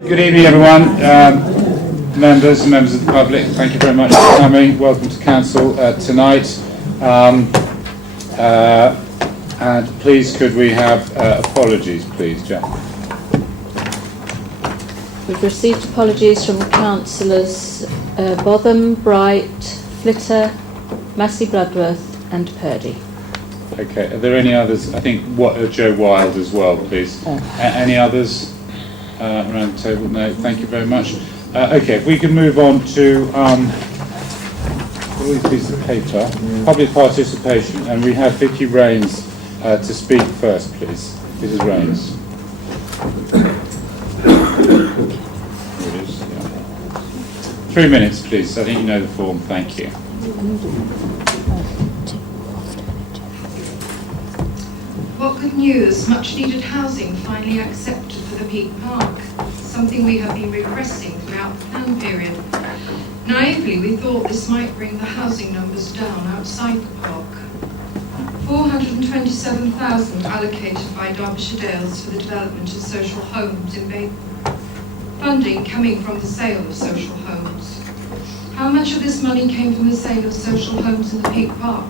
Good evening, everyone. Members of the public, thank you very much for coming. Welcome to Council tonight. And please, could we have apologies, please, Jack? We've received apologies from Councillors Botham, Bright, Flitter, Massey Bloodworth and Purdy. Okay, are there any others? I think Joe Wild as well, please. Any others around the table? No, thank you very much. Okay, if we can move on to all these pieces of paper, public participation, and we have Vicky Rains to speak first, please. Mrs. Rains. Here it is, yeah. 3 minutes, please. I think you know the form. Thank you. What good news, much needed housing finally accepted for the Peak Park, something we have been requesting throughout the plan period. Naively, we thought this might bring the housing numbers down outside the park. 427,000 allocated by Derbyshire Dales for the development of social homes in Bath. Funding coming from the sale of social homes. How much of this money came from the sale of social homes in the Peak Park?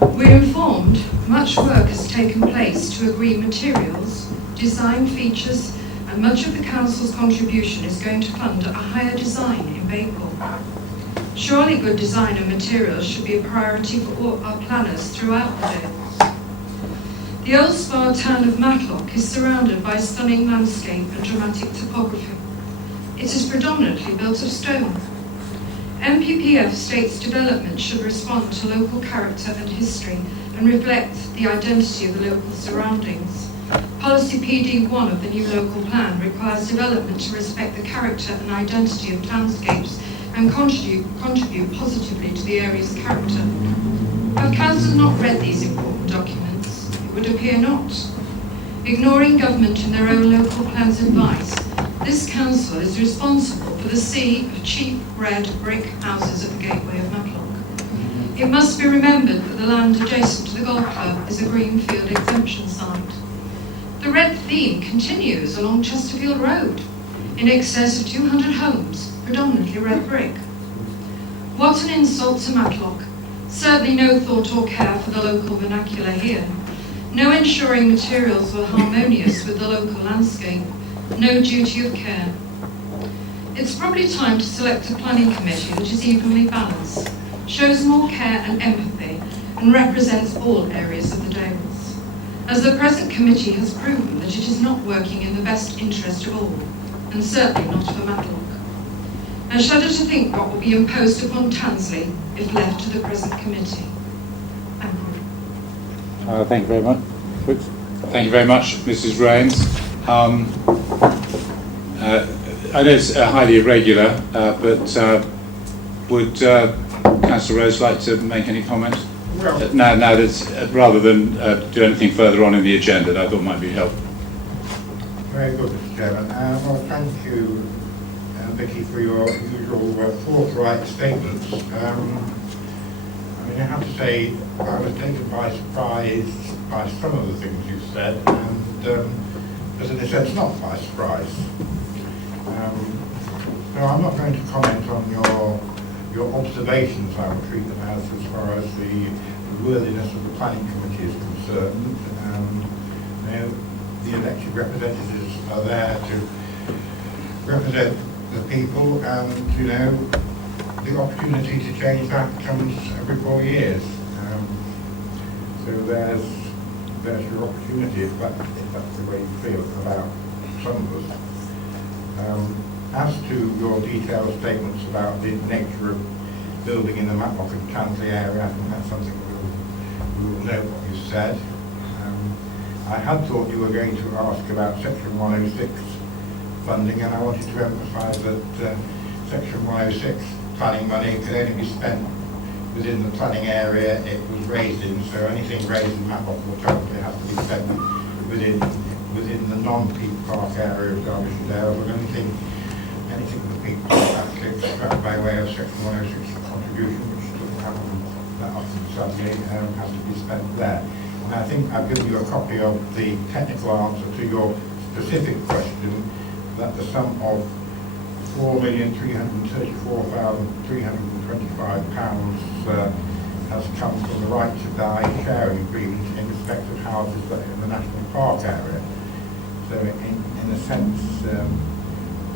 We're informed much work has taken place to agree materials, design features, and much of the Council's contribution is going to fund a higher design in Bakewell. Surely good design and materials should be a priority for all our planners throughout the Dales. The old spa town of Matlock is surrounded by stunning landscape and dramatic topography. It is predominantly built of stone. MPPF states development should respond to local character and history and reflect the identity of the local surroundings. Policy PD1 of the new local plan requires development to respect the character and identity of townscapes and contribute positively to the area's character. Have councillors not read these important documents? It would appear not. Ignoring government and their own local plan's advice, this council is responsible for the sea of cheap red brick houses at the gateway of Matlock. It must be remembered that the land adjacent to the golf club is a greenfield exemption site. The red theme continues along Chesterfield Road, in excess of 200 homes, predominantly red brick. What an insult to Matlock. Certainly no thought or care for the local vernacular here. No ensuring materials were harmonious with the local landscape. No duty of care. It's probably time to select a planning committee that is evenly balanced, shows more care and empathy, and represents all areas of the Dales, as the present committee has proven that it is not working in the best interest of all, and certainly not for Matlock. I shudder to think what will be imposed upon Tansley if left to the present committee. Thank you. Thank you very much. Thank you very much, Mrs. Rains. I know it's highly irregular, but would Councillor Rose like to make any comment? Well, Now that's, rather than do anything further on in the agenda, that I thought might be helpful. very good, Mr. Chairman. Well, thank you, Vicky, for your usual forthright statements. I mean, I have to say, I was taken by surprise by some of the things you said, and as in a sense, not by surprise. So I'm not going to comment on your observations, I will treat them as far as the worthiness of the planning committee is concerned. You know, the elected representatives are there to represent the people, and you know, the opportunity to change that comes every 4 years. So there's your opportunity if that's the way you feel about some of us. As to your detailed statements about the nature of building in the Matlock and Tansley area, I think that's something we will note what you said. I had thought you were going to ask about Section 106 funding, and I wanted to emphasise that Section 106 planning money could only be spent within the planning area it was raised in, so anything raised in Matlock or Tansley has to be spent within the non-Peak Park area of Derbyshire Dales, or anything with the Peak Park actually extract by way of Section 106 contribution, which doesn't happen that often suddenly, has to be spent there. And I think I've given you a copy of the technical answer to your specific question, that the sum of £4,334,325 has come from the right to die sharing agreement in respect of houses that are in the national park area. So in a sense,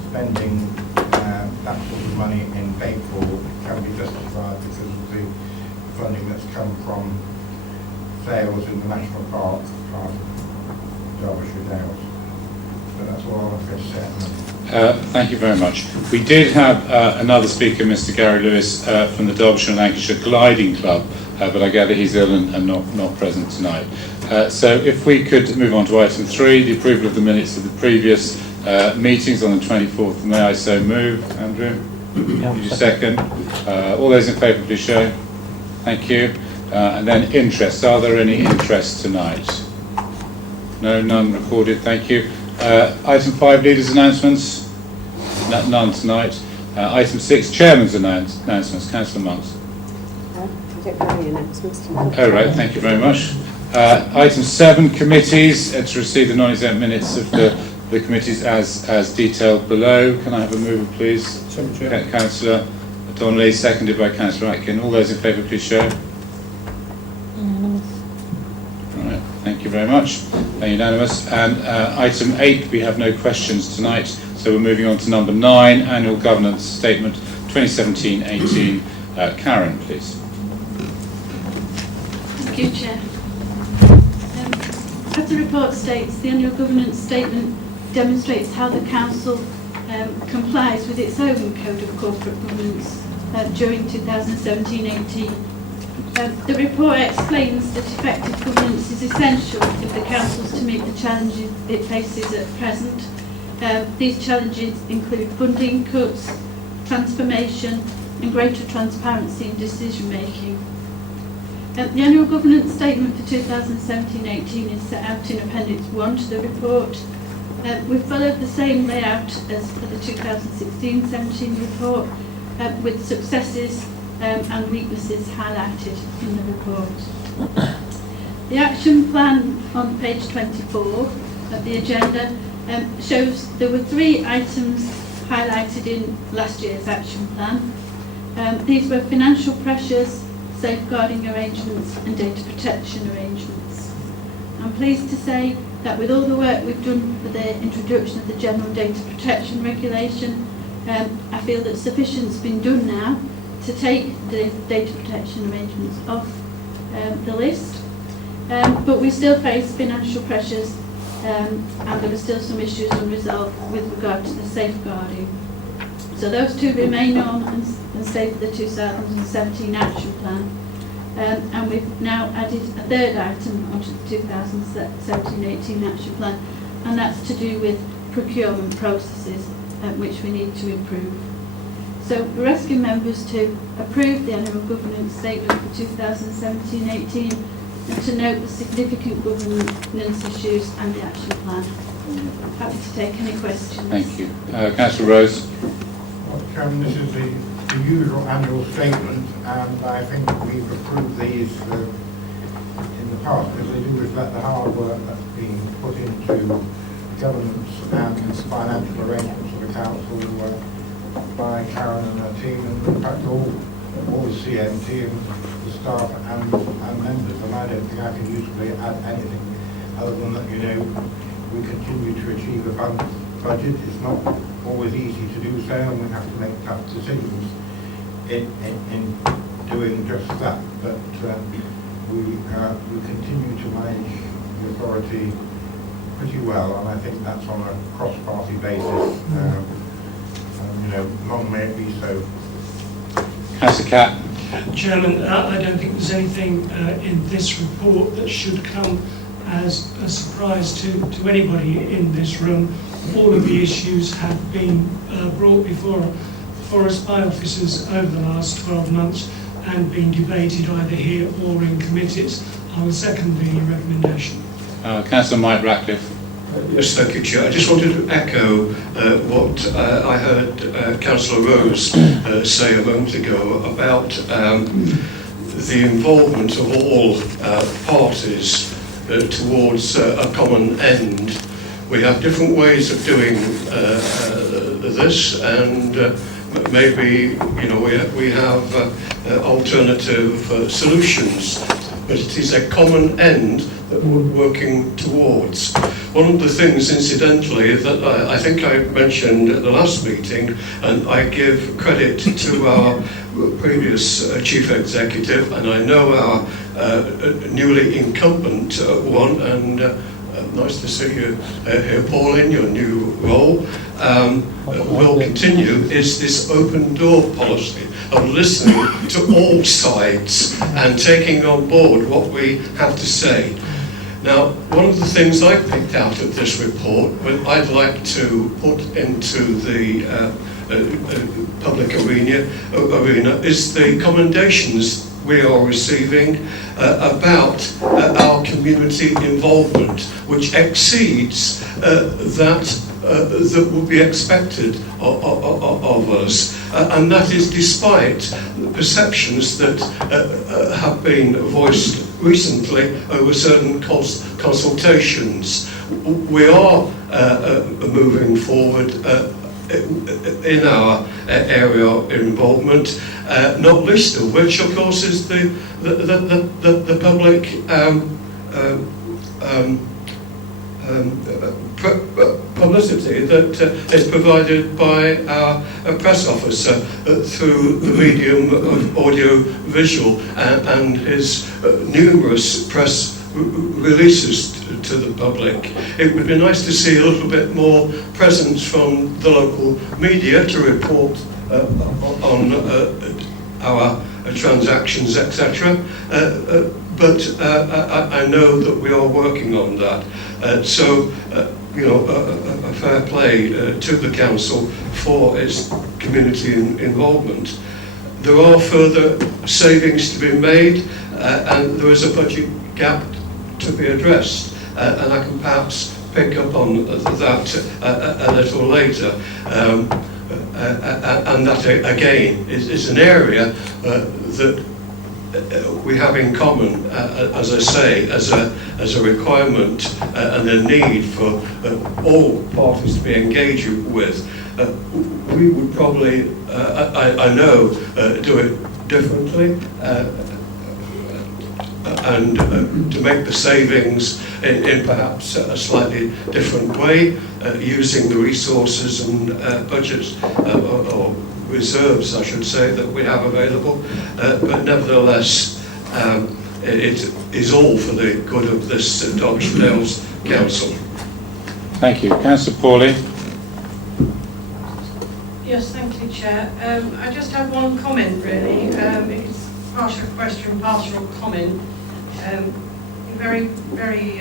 spending that sort of money in Bakewell can be justified because of the funding that's come from sales in the national park part of Derbyshire Dales. So that's all I'm going to say. Thank you very much. We did have another speaker, Mr. Gary Lewis, from the Derbyshire and Lancashire Gliding Club, but I gather he's ill and not present tonight. So if we could move on to item 3, the approval of the minutes of the previous meetings on the 24th of May. I so move. Andrew? Yeah, Did you second? All those in favour, please show. Thank you. And then interest. Are there any interest tonight? No, none recorded. Thank you. Item 5, leaders' announcements. None tonight. Item 6, chairman's announcements. Councillor Monks. I don't have any announcements tonight. Oh, right. Thank you very much. Item 7, committees. To receive the non-exempt minutes of the committees as detailed below. Can I have a mover, please? Councillor Donnelly, seconded by Councillor Atkin. All those in favour, please show. Unanimous. Right, thank you very much. Unanimous. And item 8, we have no questions tonight, so we're moving on to number 9, annual governance statement 2017-18. Karen, please. Thank you, Chair. As the report states, the annual governance statement demonstrates how the Council complies with its own Code of Corporate Governance during 2017-18. The report explains that effective governance is essential if the Council is to meet the challenges it faces at present. These challenges include funding cuts, transformation and greater transparency in decision making. The annual governance statement for 2017-18 is set out in Appendix 1 to the report. We've followed the same layout as for the 2016-17 report, with successes and weaknesses highlighted in the report. The action plan on page 24 of the agenda shows there were 3 items highlighted in last year's action plan. These were financial pressures, safeguarding arrangements and data protection arrangements. I'm pleased to say that with all the work we've done for the introduction of the General Data Protection Regulation, I feel that sufficient's been done now to take the data protection arrangements off the list. But we still face financial pressures and there are still some issues unresolved with regard to the safeguarding. So those 2 remain on and stay for the 2017 action plan. And we've now added a 3rd item onto the 2017-18 action plan, and that's to do with procurement processes which we need to improve. So we're asking members to approve the annual governance statement for 2017-18 and to note the significant governance issues and the action plan. Happy to take any questions. Thank you. Councillor Rose. Well, Chairman, this is the usual annual statement, and I think we've approved these in the past because they do reflect the hard work that's been put into governance and financial arrangements of the council by Karen and her team, and in fact all the CMT and the staff and members. And I don't think I can usefully add anything other than that, we continue to achieve a budget. It's not always easy to do so, and we have to make tough decisions in doing just that. But we continue to manage the authority pretty well, and I think that's on a cross-party basis. Long may it be so. Councillor Catt. Chairman, I don't think there's anything in this report that should come as a surprise to anybody in this room. All of the issues have been brought before us by officers over the last 12 months and been debated either here or in committees. I will second the recommendation. Councillor Mike Ratcliffe. Yes, thank you, Chair. I just wanted to echo what I heard Councillor Rose say a moment ago about the involvement of all parties towards a common end, We have different ways of doing this, and maybe we have alternative solutions, but it is a common end that we're working towards. One of the things, incidentally, that I think I mentioned at the last meeting, and I give credit to our previous chief executive, and I know our newly incumbent one, and nice to see you here, Paul, in your new role, will continue, is this open door policy of listening to all sides and taking on board what we have to say. Now, one of the things I picked out of this report, but I'd like to put into the public arena is the commendations we are receiving about our community involvement, which exceeds that would be expected of us, and that is despite the perceptions that have been voiced recently over certain consultations. We are moving forward in our area of involvement, not least of which, of course, is the public publicity that is provided by our press officer through the medium of audio-visual and his numerous press releases to the public. It would be nice to see a little bit more presence from the local media to report on our transactions, etc. But I know that we are working on that. So, a fair play to the council for its community involvement. There are further savings to be made, and there is a budget gap to be addressed, and I can perhaps pick up on that a little later. And that again is an area that we have in common, as I say, as a requirement and a need for all parties to be engaged with. We would probably, I know, do it differently, and to make the savings in perhaps a slightly different way, using the resources and budgets or reserves, I should say, that we have available. But nevertheless, it is all for the good of this Derbyshire Dales Council. Thank you. Councillor Pauly. Yes, thank you, Chair. I just have one comment, really. It's partial question, partial comment. Very, very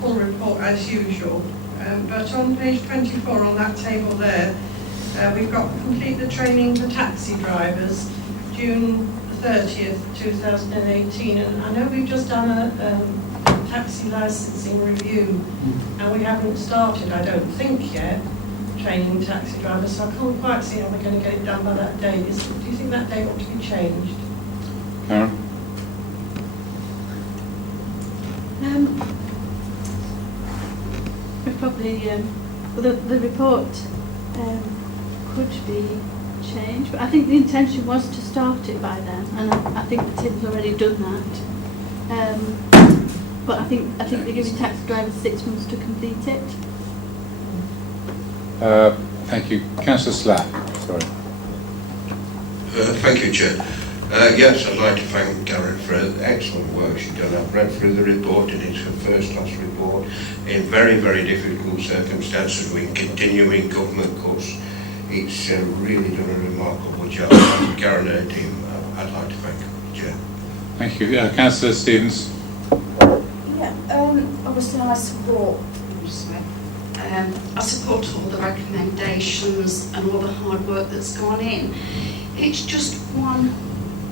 full report as usual. But on page 24 on that table there, we've got complete the training for taxi drivers, June 30th, 2018. And I know we've just done a taxi licensing review, and we haven't started, I don't think yet, training taxi drivers, so I can't quite see how we're going to get it done by that date. Do you think that date ought to be changed? Karen? We probably, the report could be changed, but I think the intention was to start it by then, and I think that Tim's already done that. But I think they're giving taxi drivers 6 months to complete it. Thank you. Councillor Slack. Sorry. Thank you, Chair. Yes, I'd like to thank Karen for the excellent work she's done. I've read through the report, and it's a first-class report in very, very difficult circumstances with continuing government cuts. It's really done a remarkable job. Karen and her team, I'd like to thank her, Chair. Thank you. Councillor Stevens. Yeah, obviously I support all the recommendations and all the hard work that's gone in. It's just one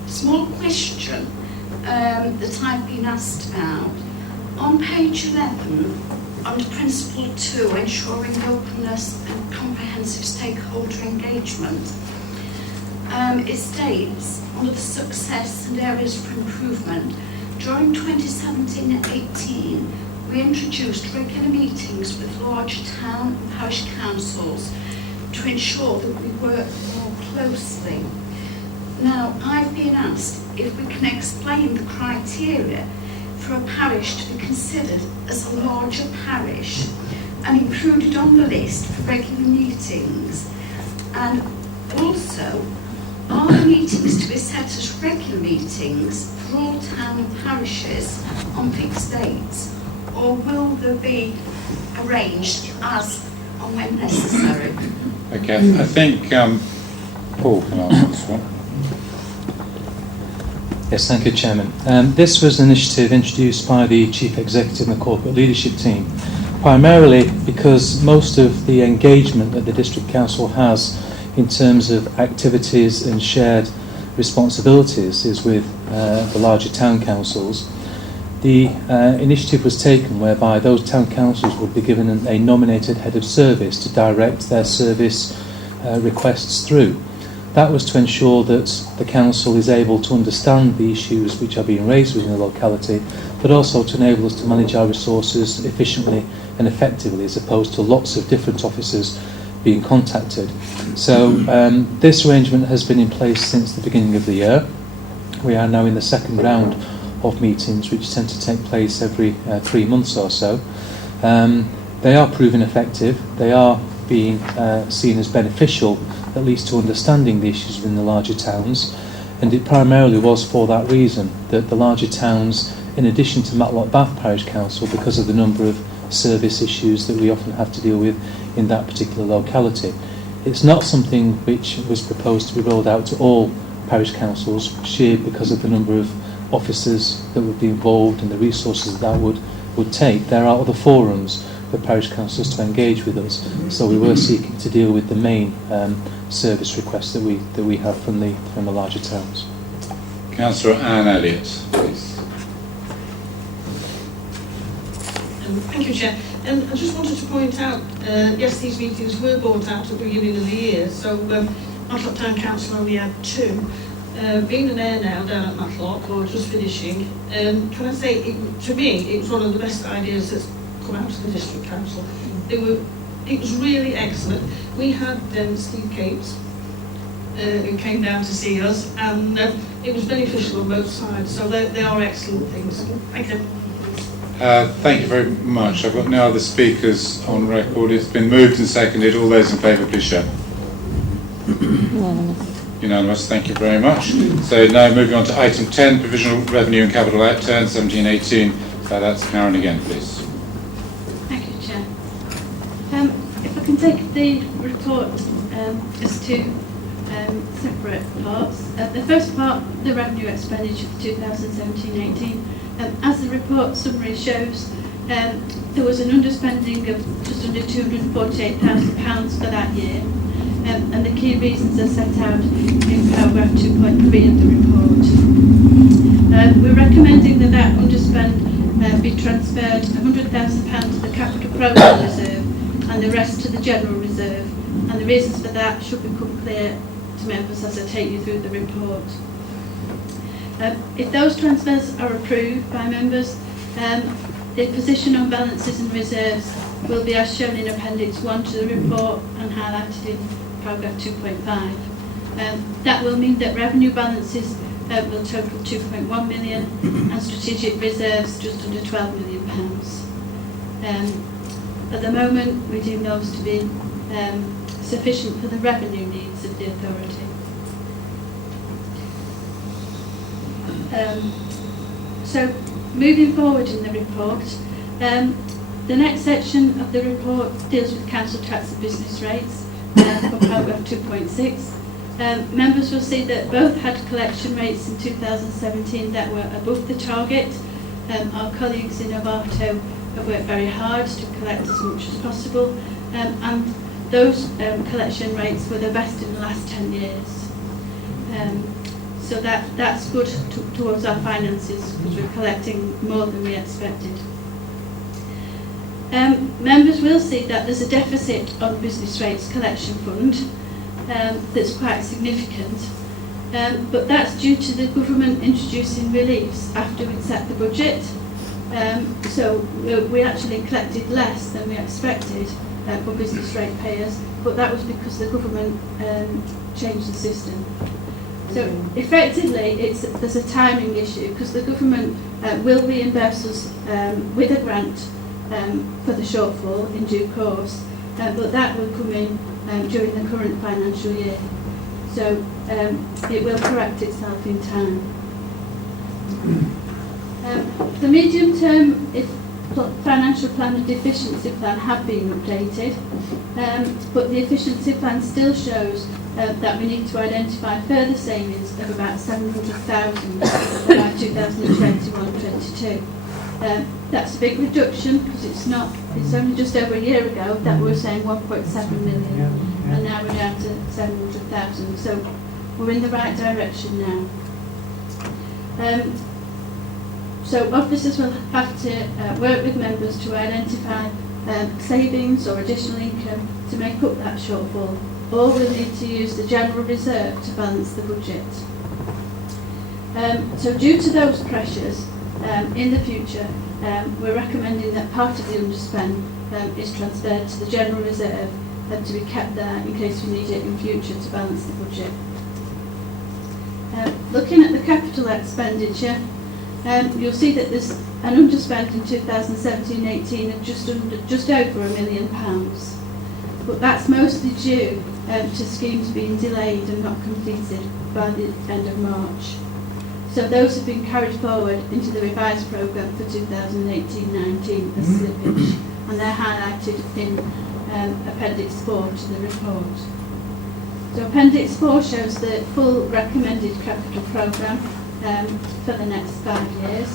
small question that I've been asked about. On page 11, under Principle 2, ensuring openness and comprehensive stakeholder engagement, it states, under the success and areas for improvement, during 2017-18, we introduced regular meetings with larger town and parish councils to ensure that we work more closely. Now, I've been asked if we can explain the criteria for a parish to be considered as a larger parish and included on the list for regular meetings. And also, are the meetings to be set as regular meetings for all town and parishes on fixed dates, or will they be arranged as and when necessary? Okay, I think Paul can answer this one. Yes, thank you, Chairman. This was an initiative introduced by the Chief Executive and the Corporate Leadership Team, primarily because most of the engagement that the District Council has in terms of activities and shared responsibilities is with the larger town councils. The initiative was taken whereby those town councils would be given a nominated head of service to direct their service requests through. That was to ensure that the council is able to understand the issues which are being raised within the locality, but also to enable us to manage our resources efficiently and effectively, as opposed to lots of different officers being contacted. So this arrangement has been in place since the beginning of the year. We are now in the second round of meetings, which tend to take place every 3 months or so. They are proving effective. They are being seen as beneficial, at least to understanding the issues within the larger towns, and it primarily was for that reason that the larger towns, in addition to Matlock Bath Parish Council, because of the number of service issues that we often have to deal with in that particular locality, it's not something which was proposed to be rolled out to all parish councils, sheer because of the number of officers that would be involved and the resources that would take. There are other forums for parish councils to engage with us, so we were seeking to deal with the main service requests that we have from the larger towns. Councillor Anne Elliott, please. Thank you, Chair. I just wanted to point out, yes, these meetings were brought out at the beginning of the year, so Matlock Town Council only had 2. Being an heir now down at Matlock, or just finishing, can I say, to me, it was one of the best ideas that's come out of the District Council. It was really excellent. We had Steve Cates, who came down to see us, and it was beneficial on both sides, so they are excellent things. Thank you. Thank you very much. I've got no other speakers on record. It's been moved and seconded. All those in favour, please show. Unanimous. Thank you very much. So now moving on to item 10, Provisional Revenue and Capital Outturn 17-18. That's Karen again, please. Thank you, Chair. If I can take the report as 2 separate parts. The first part, the revenue expenditure for 2017-18. As the report summary shows, there was an underspending of just under £248,000 for that year, and the key reasons are set out in paragraph 2.3 of the report. We're recommending that underspend be transferred £100,000 to the Capital Programme Reserve and the rest to the General Reserve, and the reasons for that should become clear to members as I take you through the report. If those transfers are approved by members, the position on balances and reserves will be as shown in Appendix 1 to the report and highlighted in paragraph 2.5. That will mean that revenue balances will total £2.1 million and strategic reserves just under £12 million. At the moment, we deem those to be sufficient for the revenue needs of the authority. So, moving forward in the report, the next section of the report deals with council tax and business rates for paragraph 2.6. Members will see that both had collection rates in 2017 that were above the target. Our colleagues in Novato have worked very hard to collect as much as possible, and those collection rates were the best in the last 10 years. So that's good towards our finances because we're collecting more than we expected. Members will see that there's a deficit on business rates collection fund that's quite significant, but that's due to the government introducing reliefs after we'd set the budget. So we actually collected less than we expected for business rate payers, but that was because the government changed the system. So effectively, there's a timing issue because the government will reimburse us with a grant for the shortfall in due course, but that will come in during the current financial year. So it will correct itself in time. The medium-term financial plan and efficiency plan have been updated, but the efficiency plan still shows that we need to identify further savings of about 700,000 by 2021-22. That's a big reduction because it's only just over a year ago that we were saying 1.7 million, and now we're down to 700,000. So we're in the right direction now. So officers will have to work with members to identify savings or additional income to make up that shortfall, or we'll need to use the general reserve to balance the budget. So due to those pressures, in the future, we're recommending that part of the underspend is transferred to the general reserve to be kept there in case we need it in future to balance the budget. Looking at the capital expenditure, you'll see that there's an underspend in 2017-18 of just over £1 million, but that's mostly due to schemes being delayed and not completed by the end of March. So those have been carried forward into the revised programme for 2018-19 as slippage, and they're highlighted in Appendix 4 to the report. So Appendix 4 shows the full recommended capital programme for the next 5 years.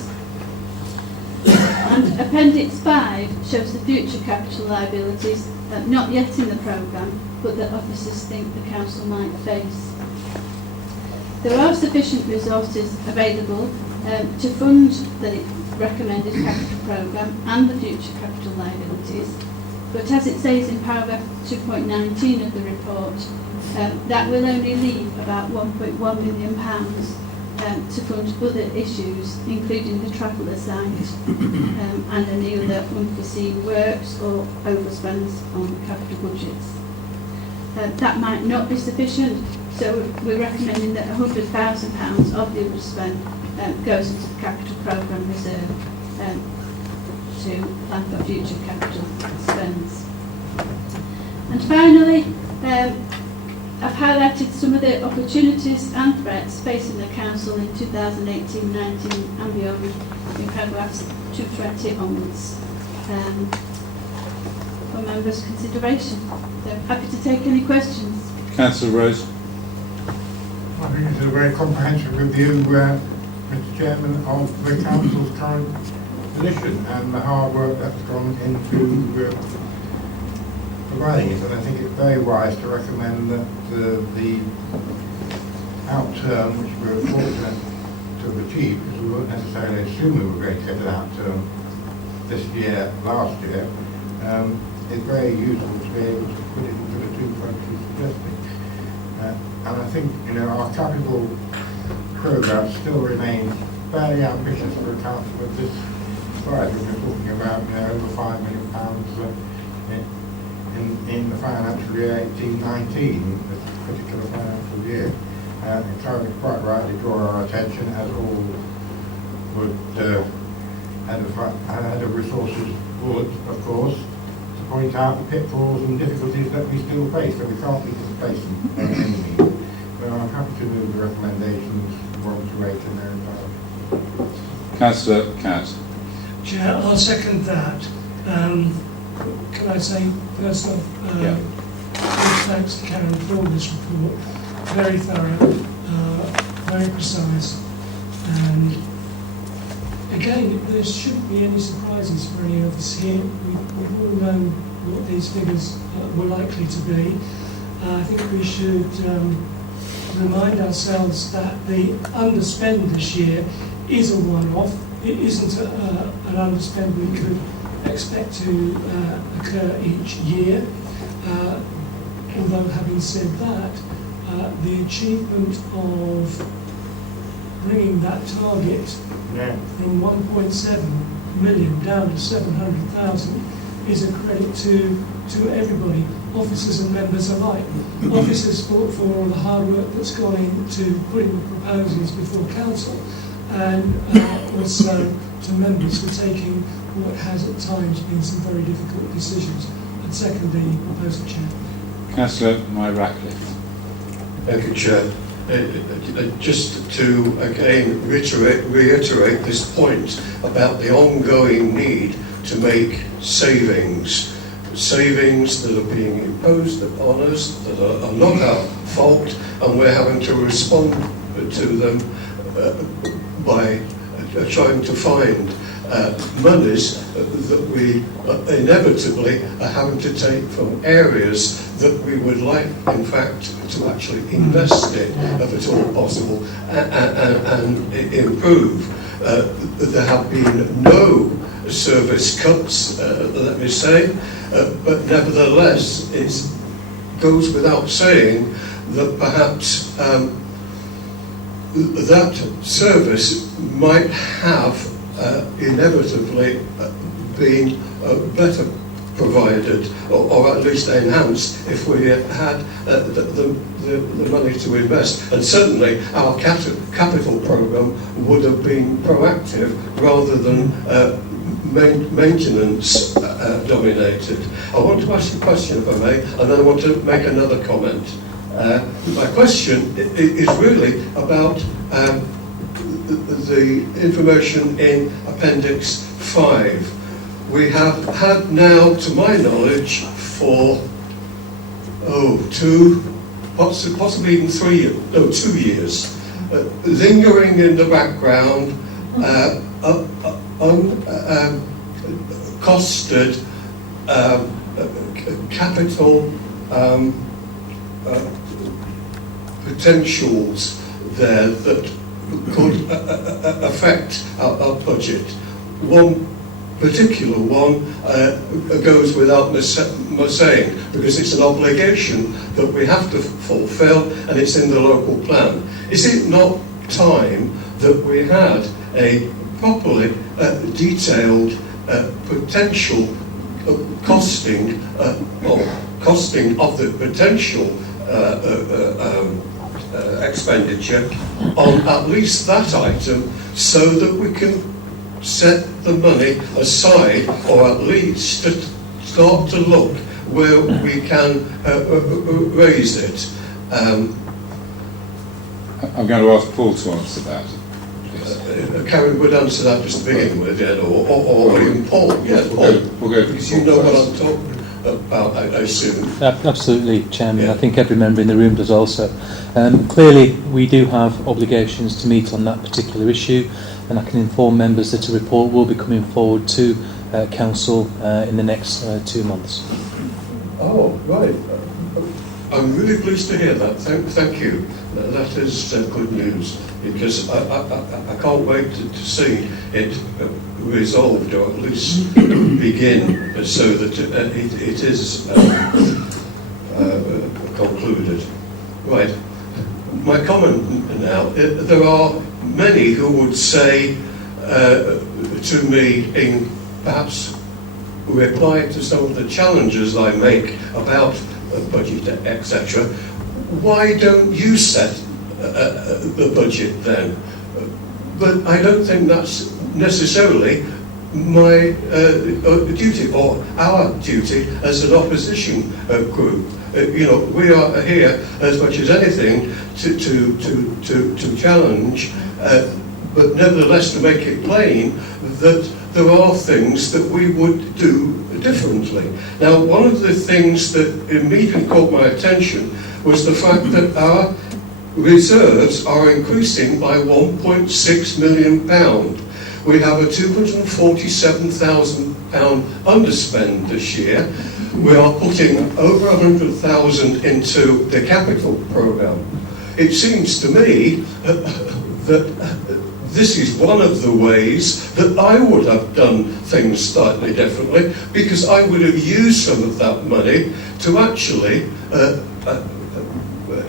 And Appendix 5 shows the future capital liabilities, not yet in the programme, but that officers think the council might face. There are sufficient resources available to fund the recommended capital programme and the future capital liabilities, but as it says in paragraph 2.19 of the report, that will only leave about £1.1 million to fund other issues, including the travel assigned and any other unforeseen works or overspends on capital budgets. That might not be sufficient, so we're recommending that £100,000 of the overspend goes into the capital programme reserve to plan for future capital spends. And finally, I've highlighted some of the opportunities and threats facing the council in 2018-19 and beyond in paragraphs 220 onwards for members' consideration. So happy to take any questions. Councillor Rose. I think it's a very comprehensive review, Mr. Chairman, of the council's current position and the hard work that's gone into providing it, and I think it's very wise to recommend that the outturn which we were fortunate to have achieved, because we weren't necessarily assuming we were going to get an outturn this year, last year, is very useful to be able to put it into the two functions suggesting. And I think, our capital programme still remains fairly ambitious for a council of this size. We're talking about over £5 million in the financial year 18-19, this particular financial year. And Karen quite rightly draw our attention, as all would head of resources would, of course, to point out the pitfalls and difficulties that we still face, so we can't be complacent by any means. So I'm happy to move the recommendations 1 to 8 in their entirety. Councillor Catt. Chair, I'll second that. Can I say, first off, thanks to Karen for this report. Very thorough, very precise, and again, there shouldn't be any surprises for any of us here. We've all known what these figures were likely to be. I think we should remind ourselves that the underspend this year is a one-off. It isn't an underspend we could expect to occur each year. Although having said that, the achievement of bringing that target from 1.7 million down to 700,000 is a credit to everybody, officers and members alike. Officers for all the hard work that's gone into putting the proposals before council, and also to members for taking what has at times been some very difficult decisions. And second, the proposal, Chair. Councillor Ratcliffe. Thank you, Chair. Just to again reiterate this point about the ongoing need to make savings that are being imposed upon us, that are not our fault, and we're having to respond to them by trying to find monies that we inevitably are having to take from areas that we would like, in fact, to actually invest in, if at all possible, and improve. There have been no service cuts, let me say, but nevertheless, it goes without saying that perhaps that service might have inevitably been better provided, or at least enhanced, if we had the money to invest. And certainly our capital programme would have been proactive rather than maintenance dominated. I want to ask a question, if I may, and then I want to make another comment. My question is really about the information in Appendix 5. We have had now, to my knowledge, for 2, possibly even 2 years, lingering in the background, uncosted capital potentials there that could affect our budget. One particular one goes without saying, because it's an obligation that we have to fulfill, and it's in the local plan. Is it not time that we had a properly detailed potential costing of the potential expenditure on at least that item, so that we can set the money aside, or at least start to look where we can raise it? I'm going to ask Paul to answer that. Karen would answer that just to begin with, yeah, or even Paul, yeah, we'll go because you know what I'm talking about, I assume. Absolutely, Chairman. Yeah. I think every member in the room does also. Clearly, we do have obligations to meet on that particular issue, and I can inform members that a report will be coming forward to Council in the next 2 months. Oh, right. I'm really pleased to hear that. Thank you. That is good news, because I can't wait to see it resolved, or at least begin, so that it is concluded. Right. My comment now, there are many who would say to me, in perhaps reply to some of the challenges I make about budget, etc., why don't you set the budget then? But I don't think that's necessarily my duty, or our duty as an opposition group. We are here as much as anything to challenge, but nevertheless to make it plain that there are things that we would do differently. Now, one of the things that immediately caught my attention was the fact that our reserves are increasing by £1.6 million. We have a £247,000 underspend this year. We are putting over 100,000 into the capital programme. It seems to me that this is one of the ways that I would have done things slightly differently, because I would have used some of that money to actually,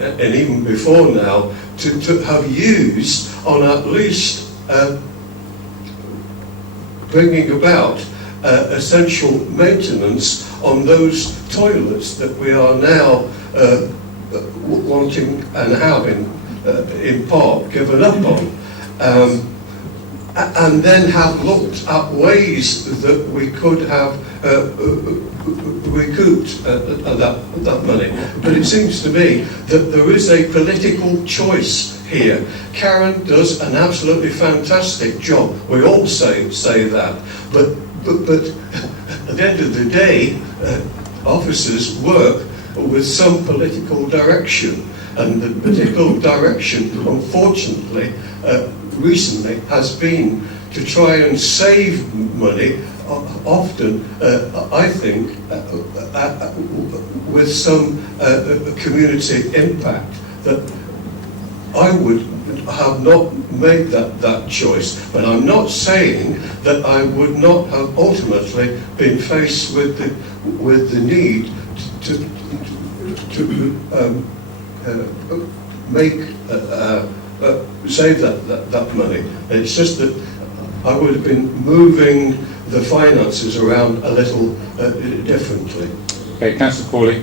and even before now, to have used on at least bringing about essential maintenance on those toilets that we are now wanting and have in part given up on. And then have looked at ways that we could have recouped that money. But it seems to me that there is a political choice here. Karen does an absolutely fantastic job. We all say that. But at the end of the day, officers work with some political direction. And the political direction, unfortunately, recently has been to try and save money, often, I think, with some community impact, that I would have not made that choice. But I'm not saying that I would not have ultimately been faced with the need to save that money. It's just that I would have been moving the finances around a little differently. Okay, Councillor Cawley.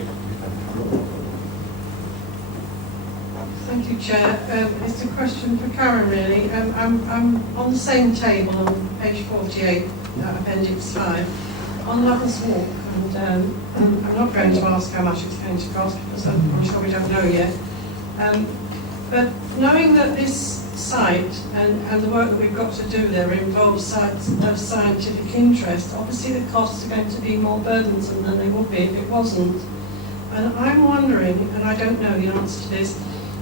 Thank you, Chair. It's a question for Karen, really. I'm on the same table on page 48, Appendix 5, on Lovers Walk, and I'm not going to ask how much it's going to cost because I'm sure we don't know yet. But knowing that this site and the work that we've got to do there involves sites of scientific interest, obviously the costs are going to be more burdensome than they would be if it wasn't. And I'm wondering, and I don't know the answer to this,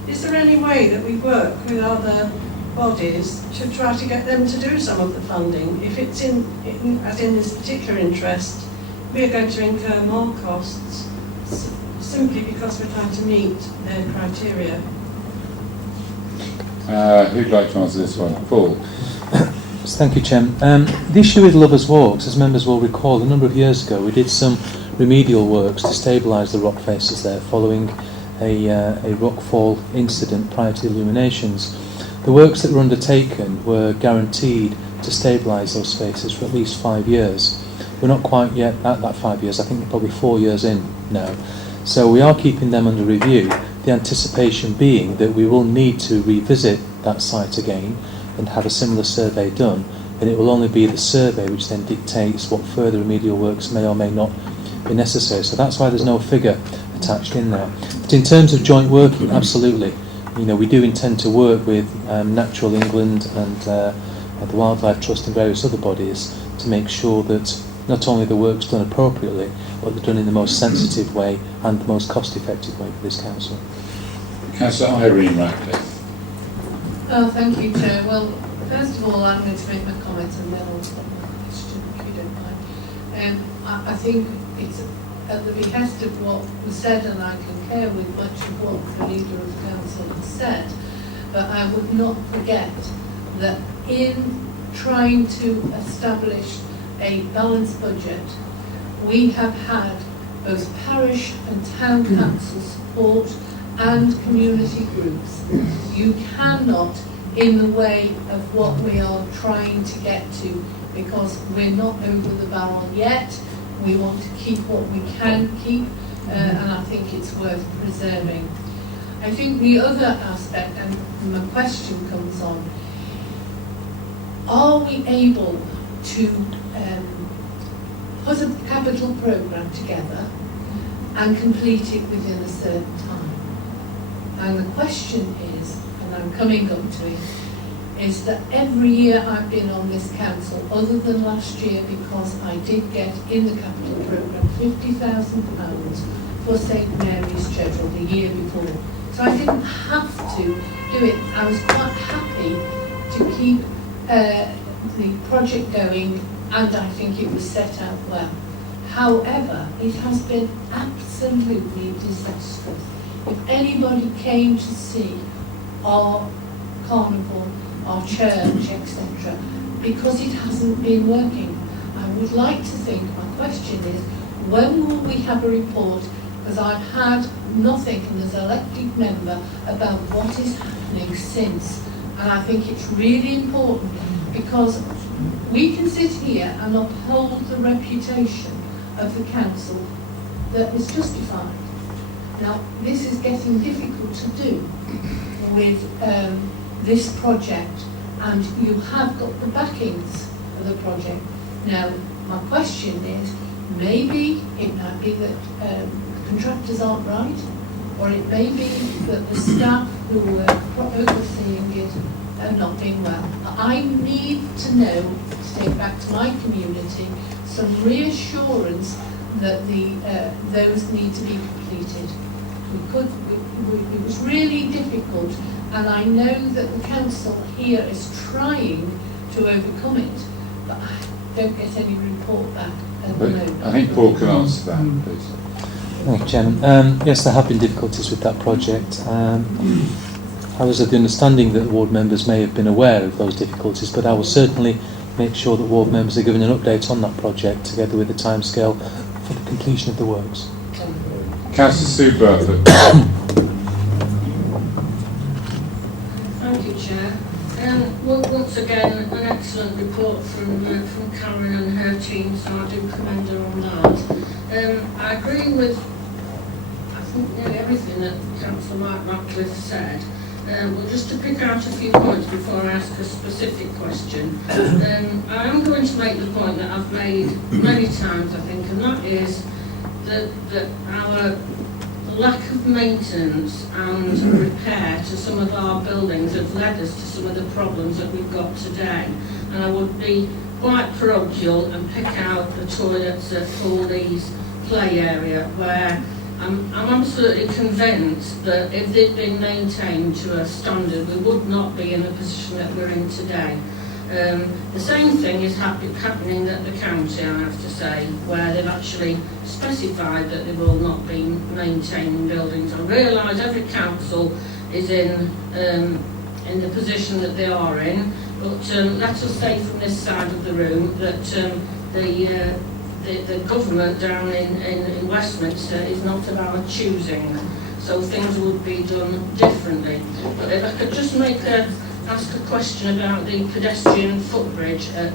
is there any way that we work with other bodies to try to get them to do some of the funding? If it's as in this particular interest, we are going to incur more costs simply because we're trying to meet their criteria. Who'd like to answer this one? Paul. Thank you, Chair. The issue with Lovers Walks, as members will recall, a number of years ago we did some remedial works to stabilise the rock faces there following a rockfall incident prior to illuminations. The works that were undertaken were guaranteed to stabilise those faces for at least 5 years. We're not quite yet at that 5 years, I think we're probably 4 years in now. So we are keeping them under review, the anticipation being that we will need to revisit that site again and have a similar survey done, and it will only be the survey which then dictates what further remedial works may or may not be necessary. So that's why there's no figure attached in there. But in terms of joint working, absolutely. You know, we do intend to work with Natural England and the Wildlife Trust and various other bodies to make sure that not only the work's done appropriately, but they're done in the most sensitive way and the most cost-effective way for this council. Councillor Irene Ratcliffe. Oh, thank you, Chair. Well, first of all, I'm going to make my comments and then I'll stop my question, if you don't mind. I think it's at the behest of what was said, and I concur with much of what the Leader of the Council has said, but I would not forget that in trying to establish a balanced budget, we have had both parish and town council support and community groups. You cannot, in the way of what we are trying to get to, because we're not over the barrel yet, we want to keep what we can keep, and I think it's worth preserving. I think the other aspect, and my question comes on, are we able to put a capital programme together and complete it within a certain time? And the question is, and I'm coming up to it, is that every year I've been on this council, other than last year, because I did get in the capital programme £50,000 for St Mary's Chedral the year before. So I didn't have to do it. I was quite happy to keep the project going, and I think it was set out well. However, it has been absolutely disastrous. If anybody came to see our carnival, our church, etc., because it hasn't been working, I would like to think, my question is, when will we have a report, because I've had nothing as an elected member about what is happening since, and I think it's really important because we can sit here and uphold the reputation of the council that is justified. Now, this is getting difficult to do with this project, and you have got the backings of the project. Now, my question is, maybe it might be that contractors aren't right, or it may be that the staff who are overseeing it are not doing well. I need to know, to take back to my community, some reassurance that those need to be completed. It was really difficult, and I know that the council here is trying to overcome it, but I don't get any report back at the moment. I think Paul can answer that, please. Thank you, Chairman. Yes, there have been difficulties with that project. I was of the understanding that ward members may have been aware of those difficulties, but I will certainly make sure that ward members are given an update on that project together with the timescale for the completion of the works. Councillor Sue Burford. Thank you, Chair. Once again, an excellent report from Karen and her team, so I do commend her on that. I agree with, I think, nearly everything that Councillor Mike Ratcliffe said. Well, just to pick out a few points before I ask a specific question. I am going to make the point that I've made many times, I think, and that is that our lack of maintenance and repair to some of our buildings have led us to some of the problems that we've got today. And I would be quite parochial and pick out the toilets at Forley's play area, where I'm absolutely convinced that if they'd been maintained to a standard, we would not be in the position that we're in today. The same thing is happening at the county, I have to say, where they've actually specified that they will not be maintaining buildings. I realise every council is in the position that they are in, but let us say from this side of the room that the government down in Westminster is not of our choosing, so things would be done differently. But if I could just ask a question about the pedestrian footbridge at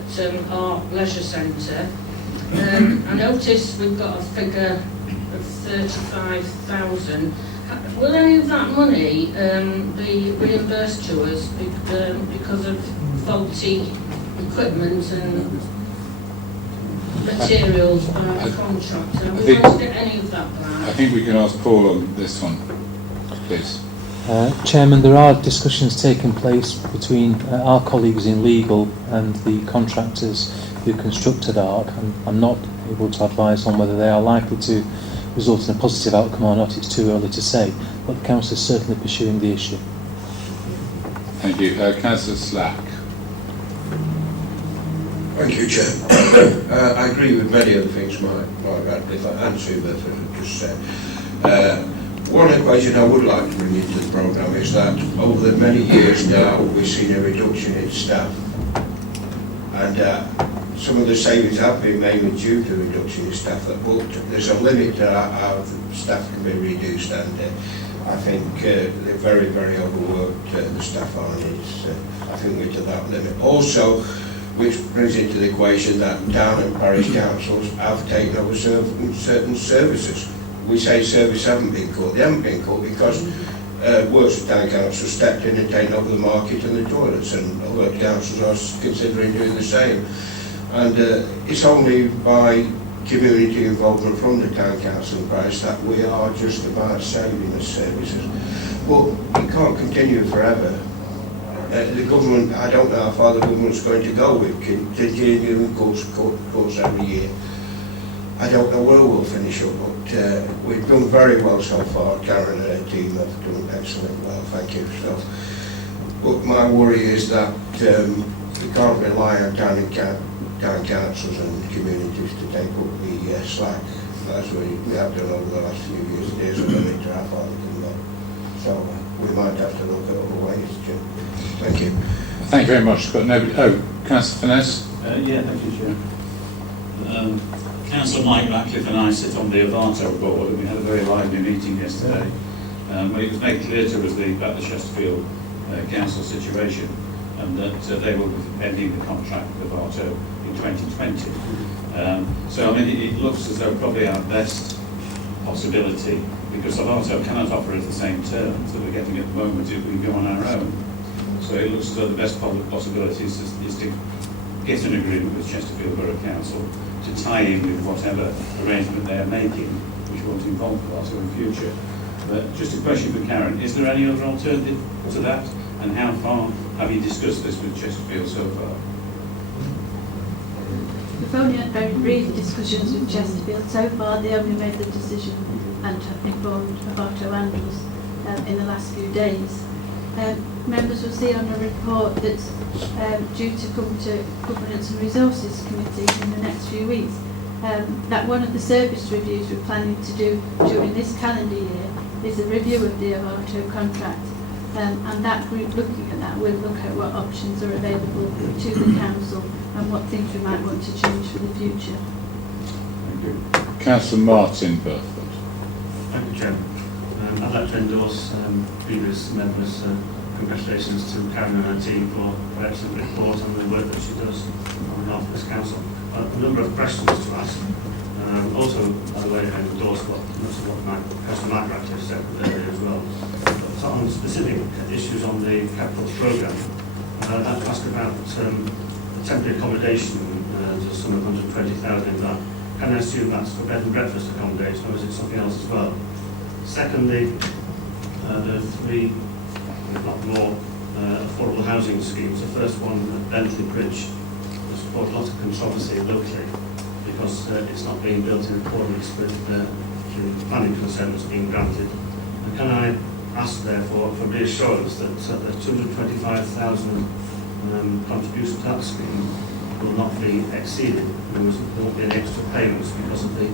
our leisure centre. I notice we've got a figure of 35,000. Will any of that money be reimbursed to us because of faulty equipment and materials by our contractor? Are we going to get any of that back? I think we can ask Paul on this one, please. Chairman, there are discussions taking place between our colleagues in legal and the contractors who constructed ARC, and I'm not able to advise on whether they are likely to result in a positive outcome or not. It's too early to say, but the Council is certainly pursuing the issue. Thank you. Councillor Slack. Thank you, Chair. I agree with many of the things Mike Radcliffe and Sue Burford have just said. One equation I would like to bring into the programme is that over the many years now we've seen a reduction in staff, and some of the savings have been mainly due to reduction in staff, but there's a limit to how staff can be reduced, and I think they're very, very overworked, the staff are, and I think we're to that limit. Also, which brings into the equation that town and parish councils have taken over certain services. We say services haven't been cut. They haven't been cut because Works Town Council stepped in and taken over the market and the toilets, and other councils are considering doing the same. And it's only by community involvement from the Town Council and parish that we are just about saving the services. But it can't continue forever. The government, I don't know how far the government's going to go with continuing courts every year. I don't know where we'll finish up, but we've done very well so far. Karen and her team have done excellent well, thank you. So, but my worry is that we can't rely on town councils and communities to take up the slack, as we have done over the last few years. There's a limit to how far we can go. So we might have to look at other ways, Jim. Thank you. Thank you very much. Got nobody. Oh, Councillor Finesse. Yeah, thank you, Chair. Councillor Mike Ratcliffe and I sit on the Avato board, and we had a very lively meeting yesterday. It was made clear to us about the Chesterfield council situation. and that they will be ending the contract with Arto in 2020. So I mean, it looks as though probably our best possibility, because Arto cannot offer us the same terms that we're getting at the moment if we go on our own. So it looks as though the best possibility is to get an agreement with Chesterfield Borough Council to tie in with whatever arrangement they are making, which won't involve Arto in future. But just a question for Karen, is there any other alternative to that? And how far have you discussed this with Chesterfield so far? We've only had very brief discussions with Chesterfield. So far, they only made the decision and have informed Arto Andrews in the last few days. Members will see on a report that's due to come to Governance and Resources Committee in the next few weeks, that one of the service reviews we're planning to do during this calendar year is a review of the Arto contract. And that group looking at that will look at what options are available to the council and what things we might want to change for the future. Thank you. Councillor Martin Burford. Thank you, Chairman. I'd like to endorse previous members' congratulations to Karen and her team for her excellent report and the work that she does on behalf of this council. A number of questions to ask. Also, by the way, I endorse what Councillor Mike Ratcliffe said earlier as well. But on specific issues on the capital programme, I'd like to ask about the temporary accommodation, to the sum of 120,000 in that. Can I assume that's for bed and breakfast accommodation, or is it something else as well? Secondly, the three, if not more, affordable housing schemes. The first one at Bentley Bridge has caused a lot of controversy locally because it's not being built in accordance with the planning consent that's being granted. And can I ask, therefore, for reassurance that the 225,000 contribution to that scheme will not be exceeded? There won't be any extra payments because of the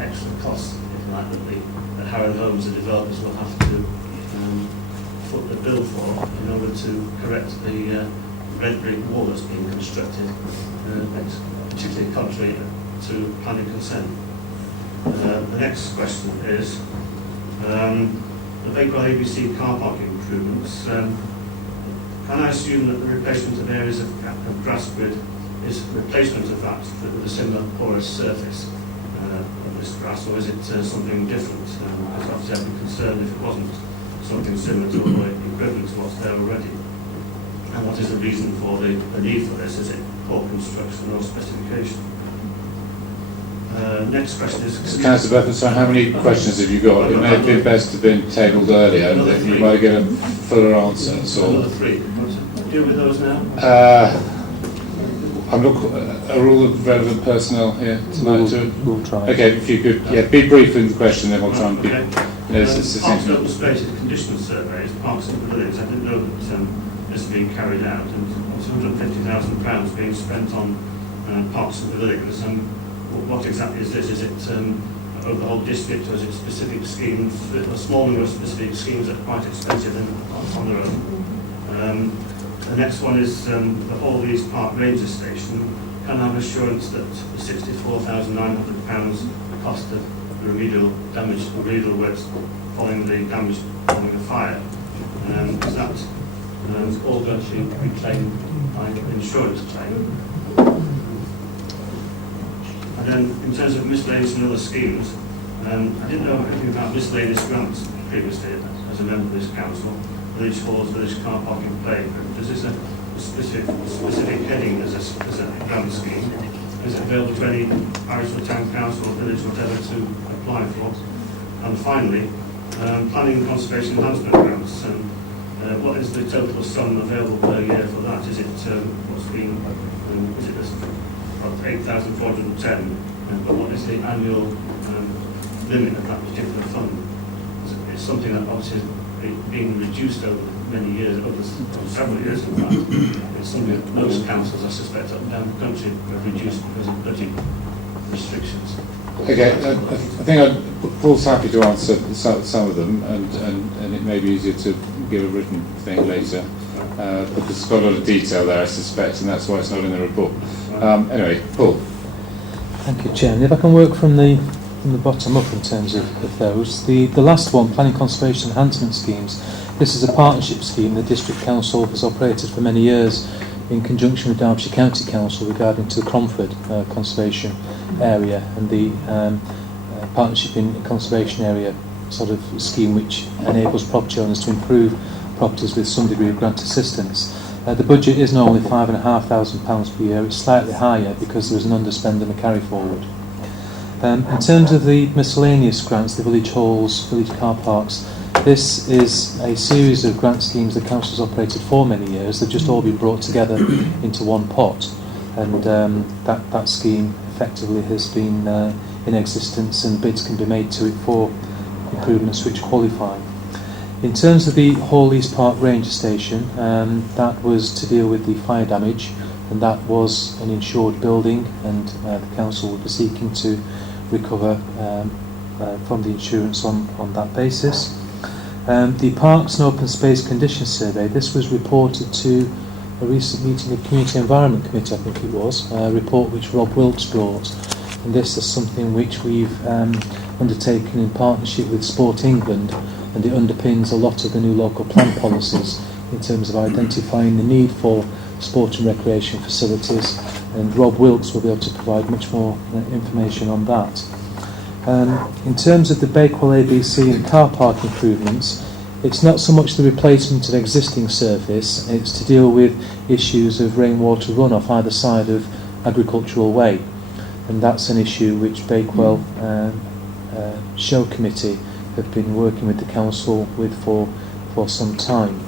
extra costs, if you like, that Harrow Homes, the developers, will have to foot the bill for in order to correct the red brick wall that's being constructed, particularly contrary to planning consent. The next question is the Bakewell ABC car parking improvements. Can I assume that the replacement of areas of grass grid is replacement of that with a similar porous surface of this grass, or is it something different? Because obviously I'd be concerned if it wasn't something similar to or equivalent to what's there already. And what is the reason for the need for this? Is it poor construction or specification? Next question is... Councillor Burford, so how many questions have you got? It may have been best to have been tabled earlier, and that you might get a fuller answer. So. Another three. Deal with those now? I'm not, are all the relevant personnel here tonight? We'll try. Okay, if you could, be brief in the question, then we'll try and be... Parks and open spaces condition surveys, parks and pavilions. I didn't know that this is being carried out, and £250,000 being spent on parks and pavilions. What exactly is this? Is it over the whole district, or is it specific schemes? A small number of specific schemes that are quite expensive on their own. The next one is the Hallleys Park Ranger Station. Can I have assurance that the £64,900 cost of the remedial works following the damage following the fire, is that all going to be claimed by insurance claim? And then in terms of miscellaneous and other schemes, I didn't know anything about miscellaneous grants previously as a member of this council. Village halls, village car parking playground. Is this a specific heading as a grant scheme? Is it available to any parish or town council or village or whatever to apply for? And finally, planning and conservation enhancement grants. What is the total sum available per year for that? Is it what's been? Is it 8,410? But what is the annual limit of that particular fund? It's something that obviously being reduced over many years, over several years in fact. It's something that most councils, I suspect, up and down the country have reduced because of budget restrictions. Okay, I think Paul's happy to answer some of them, and it may be easier to give a written thing later, because it's got a lot of detail there, I suspect, and that's why it's not in the report. Anyway, Paul. Thank you, Chairman. If I can work from the bottom up in terms of those. The last one, planning conservation enhancement schemes, This is a partnership scheme the District Council has operated for many years in conjunction with Derbyshire County Council regarding to the Cromford Conservation Area, and the partnership in conservation area sort of scheme which enables property owners to improve properties with some degree of grant assistance. The budget is normally £5,500 per year. It's slightly higher because there is an underspend and a carry forward. In terms of the miscellaneous grants, the village halls, village car parks, this is a series of grant schemes the council has operated for many years. They've just all been brought together into one pot, and that scheme effectively has been in existence, and bids can be made to it for improvements which qualify. In terms of the Hawleys Park Ranger Station, that was to deal with the fire damage, and that was an insured building, and the council will be seeking to recover from the insurance on that basis. The Parks and Open Space Condition Survey, this was reported to a recent meeting of Community Environment Committee, I think it was, a report which Rob Wilkes brought, and this is something which we've undertaken in partnership with Sport England, and it underpins a lot of the new local plan policies in terms of identifying the need for sport and recreation facilities, and Rob Wilkes will be able to provide much more information on that. In terms of the Bakewell ABC and car park improvements, it's not so much the replacement of existing surface, it's to deal with issues of rainwater runoff either side of Agricultural Way, and that's an issue which Bakewell Show Committee have been working with the council with for some time.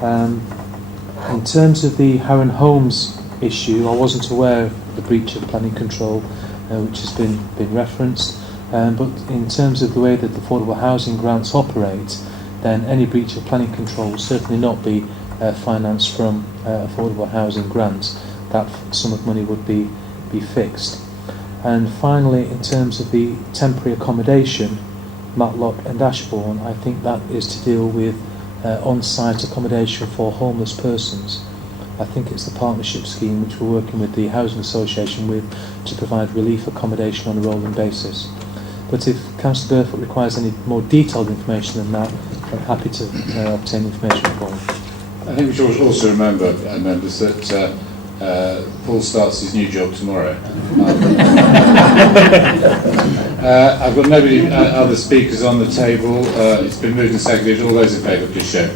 In terms of the Harron Holmes issue, I wasn't aware of the breach of planning control which has been referenced, but in terms of the way that the affordable housing grants operate, then any breach of planning control will certainly not be financed from affordable housing grants. That sum of money would be fixed. And finally, in terms of the temporary accommodation, Matlock and Ashbourne, I think that is to deal with on-site accommodation for homeless persons. I think it's the partnership scheme which we're working with the Housing Association with to provide relief accommodation on a rolling basis. But if Councillor Burfoot requires any more detailed information than that, I'm happy to obtain information from him. I think we should also remember, members, that Paul starts his new job tomorrow. I've got nobody other speakers on the table. It's been moved and seconded. All those in favour, please show.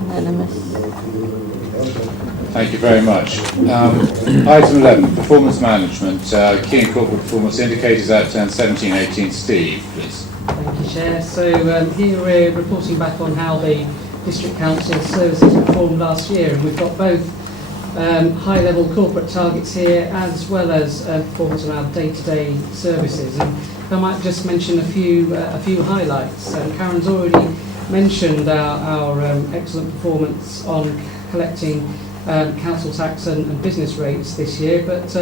Unanimous. Thank you very much. Item 11, performance management. Key and corporate performance indicators out of 10, 17, 18. Steve, please. Thank you, Chair. So here we're reporting back on how the District Council services performed last year, and we've got both high-level corporate targets here as well as performance on our day-to-day services. And I might just mention a few highlights. Karen's already mentioned our excellent performance on collecting council tax and business rates this year, but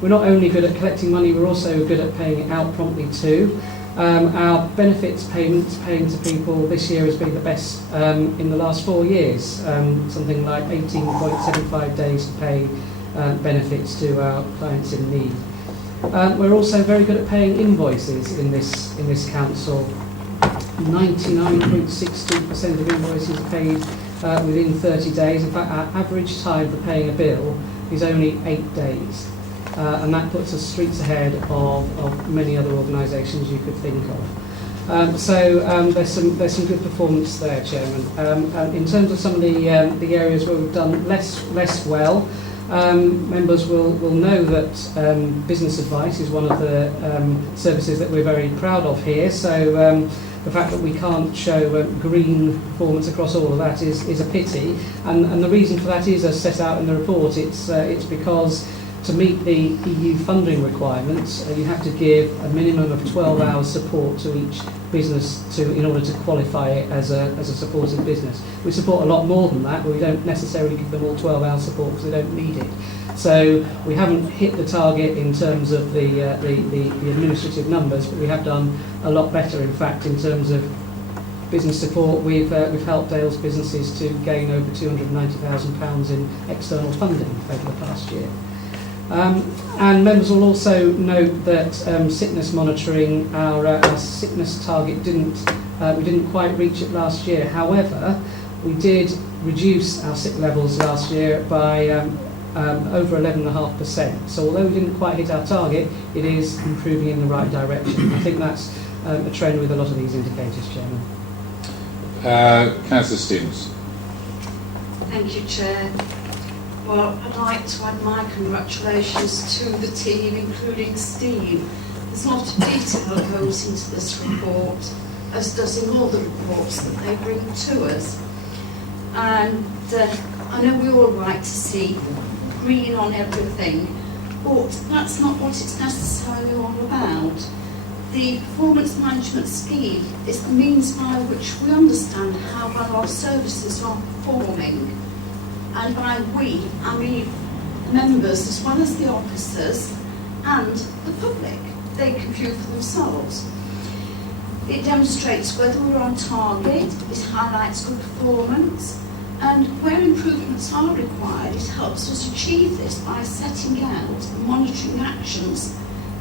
we're not only good at collecting money, we're also good at paying it out promptly too. Our benefits payments paying to people this year has been the best in the last 4 years, something like 18.75 days to pay benefits to our clients in need. We're also very good at paying invoices in this council. 99.60% of invoices are paid within 30 days. In fact, our average time for paying a bill is only 8 days. And that puts us streets ahead of many other organisations you could think of. So there's some good performance there, Chairman. In terms of some of the areas where we've done less well, members will know that business advice is one of the services that we're very proud of here. So the fact that we can't show green performance across all of that is a pity. And the reason for that is, as set out in the report, it's because to meet the EU funding requirements, you have to give a minimum of 12 hours support to each business in order to qualify it as a supported business. We support a lot more than that, but we don't necessarily give them all 12 hours support because they don't need it. So we haven't hit the target in terms of the administrative numbers, but we have done a lot better, in fact, in terms of business support. We've helped Dales businesses to gain over £290,000 in external funding over the past year. And members will also note that sickness monitoring, our sickness target didn't We didn't quite reach it last year. However, we did reduce our sick levels last year by over 11.5%. So although we didn't quite hit our target, it is improving in the right direction. I think that's a trend with a lot of these indicators, Chairman. Councillor Stevens. Thank you, Chair. Well, I'd like to add my congratulations to the team, including Steve. There's a lot of detail that goes into this report, as does in all the reports that they bring to us. And I know we all like to see green on everything, but that's not what it's necessarily all about. The performance management scheme is the means by which we understand how well our services are performing. And by we, I mean members as well as the officers and the public. They can view for themselves. It demonstrates whether we're on target, it highlights good performance, and where improvements are required, it helps us achieve this by setting out and monitoring actions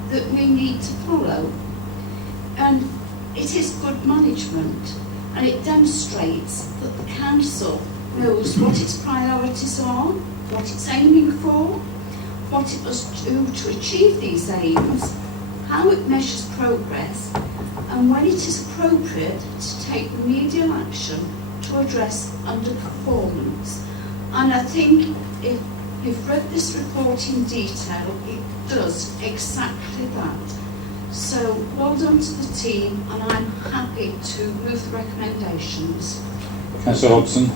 that we need to follow. And it is good management, and it demonstrates that the council knows what its priorities are, what it's aiming for, what it must do to achieve these aims, how it measures progress, and when it is appropriate to take remedial action to address underperformance. And I think if you've read this report in detail, it does exactly that. So well done to the team, and I'm happy to move the recommendations. Councillor Hobson.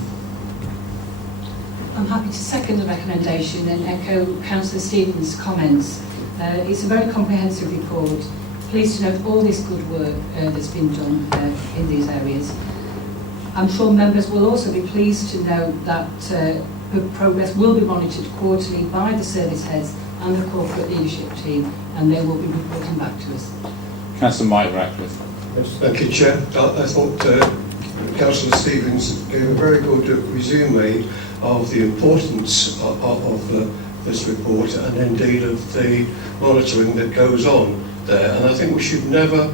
I'm happy to second the recommendation and echo Councillor Stevens' comments. It's a very comprehensive report. Pleased to note all this good work that's been done in these areas. I'm sure members will also be pleased to note that progress will be monitored quarterly by the service heads and the corporate leadership team, and they will be reporting back to us. Councillor Mike Ratcliffe. Yes, thank you, Chair. I thought Councillor Stevens gave a very good resume of the importance of this report and indeed of the monitoring that goes on there. And I think we should never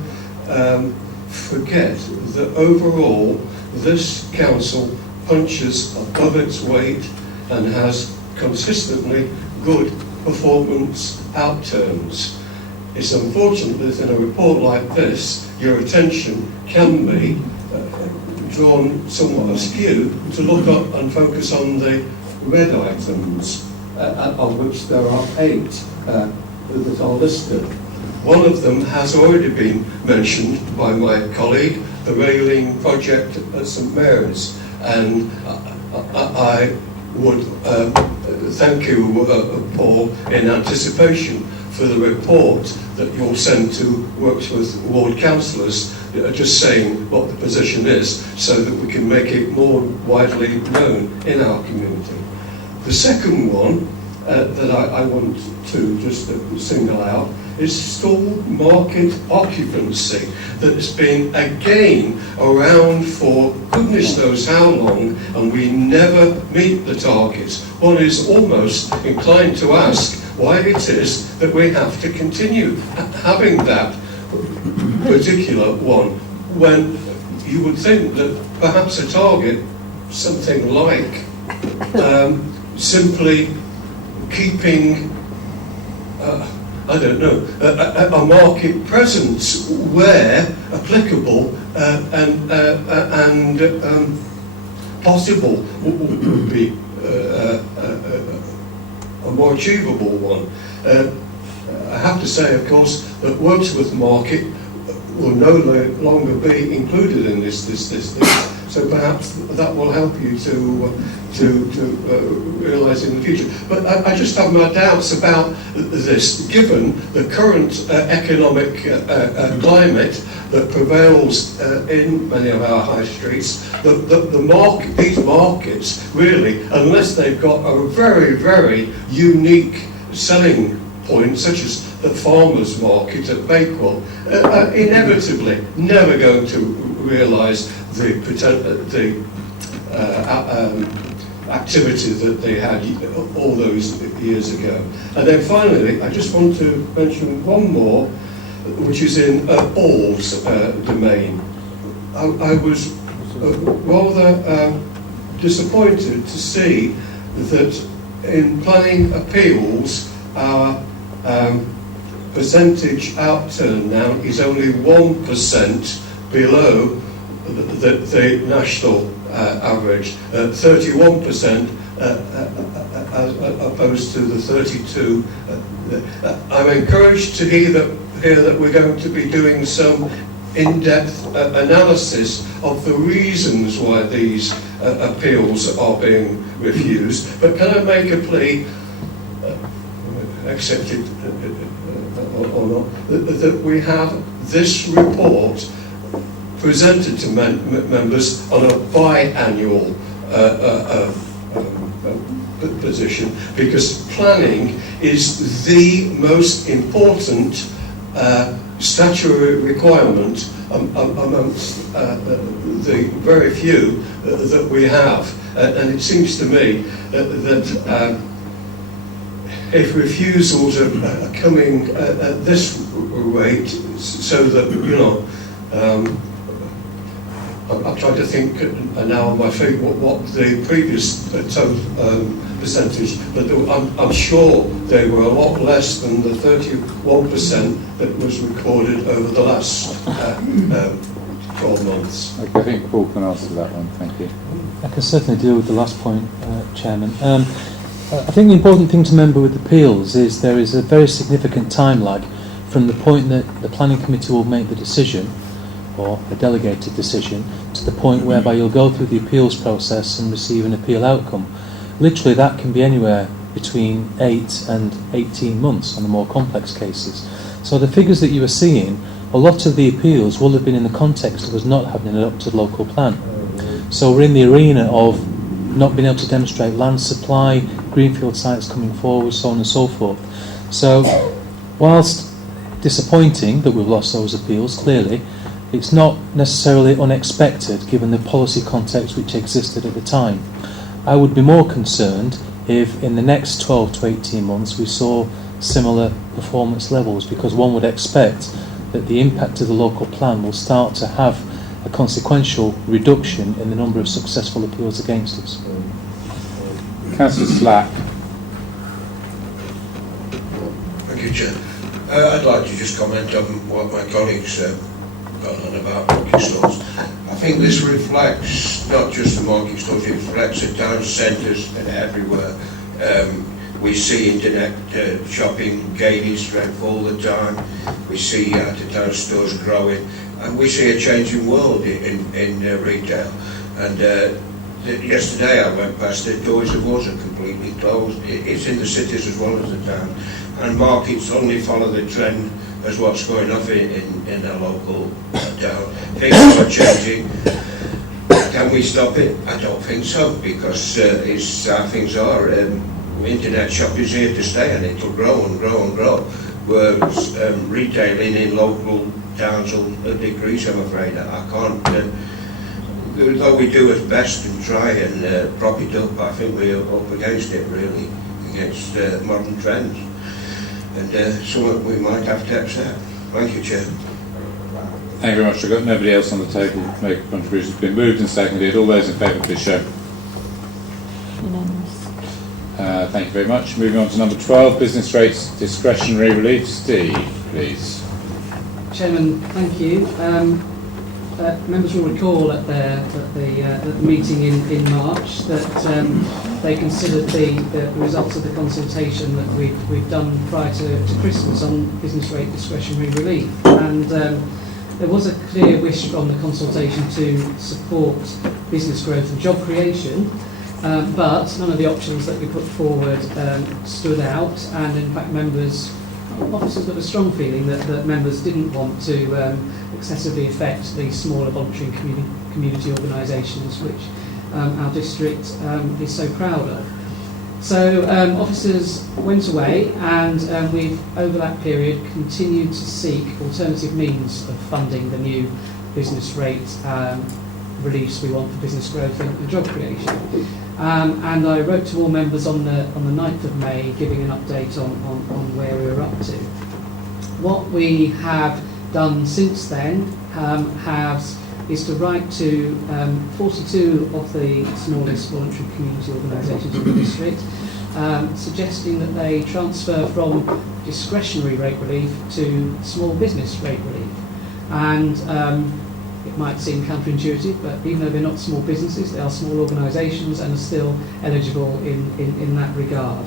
forget that overall this council punches above its weight and has consistently good performance outturns. It's unfortunate that in a report like this your attention can be drawn somewhat askew to look up and focus on the red items, of which there are 8 that are listed. One of them has already been mentioned by my colleague, the railing project at St Mary's, and I would thank you, Paul, in anticipation for the report that you'll send to Worksworth ward councillors, just saying what the position is so that we can make it more widely known in our community. The second one that I want to just single out is store market occupancy that has been again around for goodness knows how long, and we never meet the targets. One is almost inclined to ask why it is that we have to continue having that particular one, when you would think that perhaps a target, something like simply keeping I don't know, a market presence where applicable and possible would be a more achievable one. I have to say, of course, that Wordsworth Market will no longer be included in this. So perhaps that will help you to realise in the future. But I just have my doubts about this, given the current economic climate that prevails in many of our high streets. These markets, really, unless they've got a very, very unique selling point, such as the farmers' market at Bakewell, are inevitably never going to realise the activity that they had all those years ago. And then finally, I just want to mention one more, which is in Paul's domain. I was rather disappointed to see that in planning appeals our percentage outturn now is only 1% below the national average, 31% as opposed to the 32. I'm encouraged to hear that we're going to be doing some in-depth analysis of the reasons why these appeals are being refused. But can I make a plea, accepted or not, that we have this report presented to members on a biannual position, because planning is the most important statutory requirement amongst the very few that we have. And it seems to me that if refusals are coming at this rate, so that, you know, I'm trying to think now on my feet what the previous total percentage, but I'm sure they were a lot less than the 31% that was recorded over the last 12 months. Okay, I think Paul can answer that one. Thank you. I can certainly deal with the last point, Chairman. I think the important thing to remember with appeals is there is a very significant time lag from the point that the planning committee will make the decision, or a delegated decision, to the point whereby you'll go through the appeals process and receive an appeal outcome. Literally, that can be anywhere between 8 and 18 months on the more complex cases. So the figures that you are seeing, a lot of the appeals will have been in the context of us not having an adopted local plan. So we're in the arena of not being able to demonstrate land supply, greenfield sites coming forward, so on and so forth. So whilst disappointing that we've lost those appeals, clearly, it's not necessarily unexpected given the policy context which existed at the time. I would be more concerned if in the next 12 to 18 months we saw similar performance levels, because one would expect that the impact of the local plan will start to have a consequential reduction in the number of successful appeals against us. Councillor Slack. Thank you, Chair. I'd like to just comment on what my colleagues got on about market stalls. I think this reflects not just the market stalls, it reflects the town centres and everywhere. We see internet shopping gaining strength all the time. We see out-of-town stores growing, and we see a changing world in retail. And yesterday I went past it, Toys of Us are completely closed. It's in the cities as well as the town. And markets only follow the trend as what's going on in a local town. Things are changing. Can we stop it? I don't think so, because it's how things are. Internet shopping is here to stay, and it will grow and grow and grow. Whereas retailing in local towns will decrease, I'm afraid. I can't, though we do our best and try and prop it up, I think we're up against it, really, against modern trends. And something we might have to accept. Thank you, Chair. Thank you very much. I've got nobody else on the table to make a contribution. It's been moved and seconded. All those in favour, please show. Unanimous. Thank you very much. Moving on to number 12, business rates discretionary relief. Steve, please. Chairman, thank you. Members will recall at the meeting in March that they considered the results of the consultation that we've done prior to Christmas on business rate discretionary relief, and there was a clear wish from the consultation to support business growth and job creation, but none of the options that we put forward stood out, and in fact officers got a strong feeling that members didn't want to excessively affect the smaller voluntary community organisations which our district is so proud of. So officers went away, and we've over that period continued to seek alternative means of funding the new business rate reliefs we want for business growth and job creation. And I wrote to all members on the 9th of May giving an update on where we were up to. What we have done since then has is to write to 42 of the smallest voluntary community organisations in the district, suggesting that they transfer from discretionary rate relief to small business rate relief. And it might seem counterintuitive, but even though they're not small businesses, they are small organisations and are still eligible in that regard.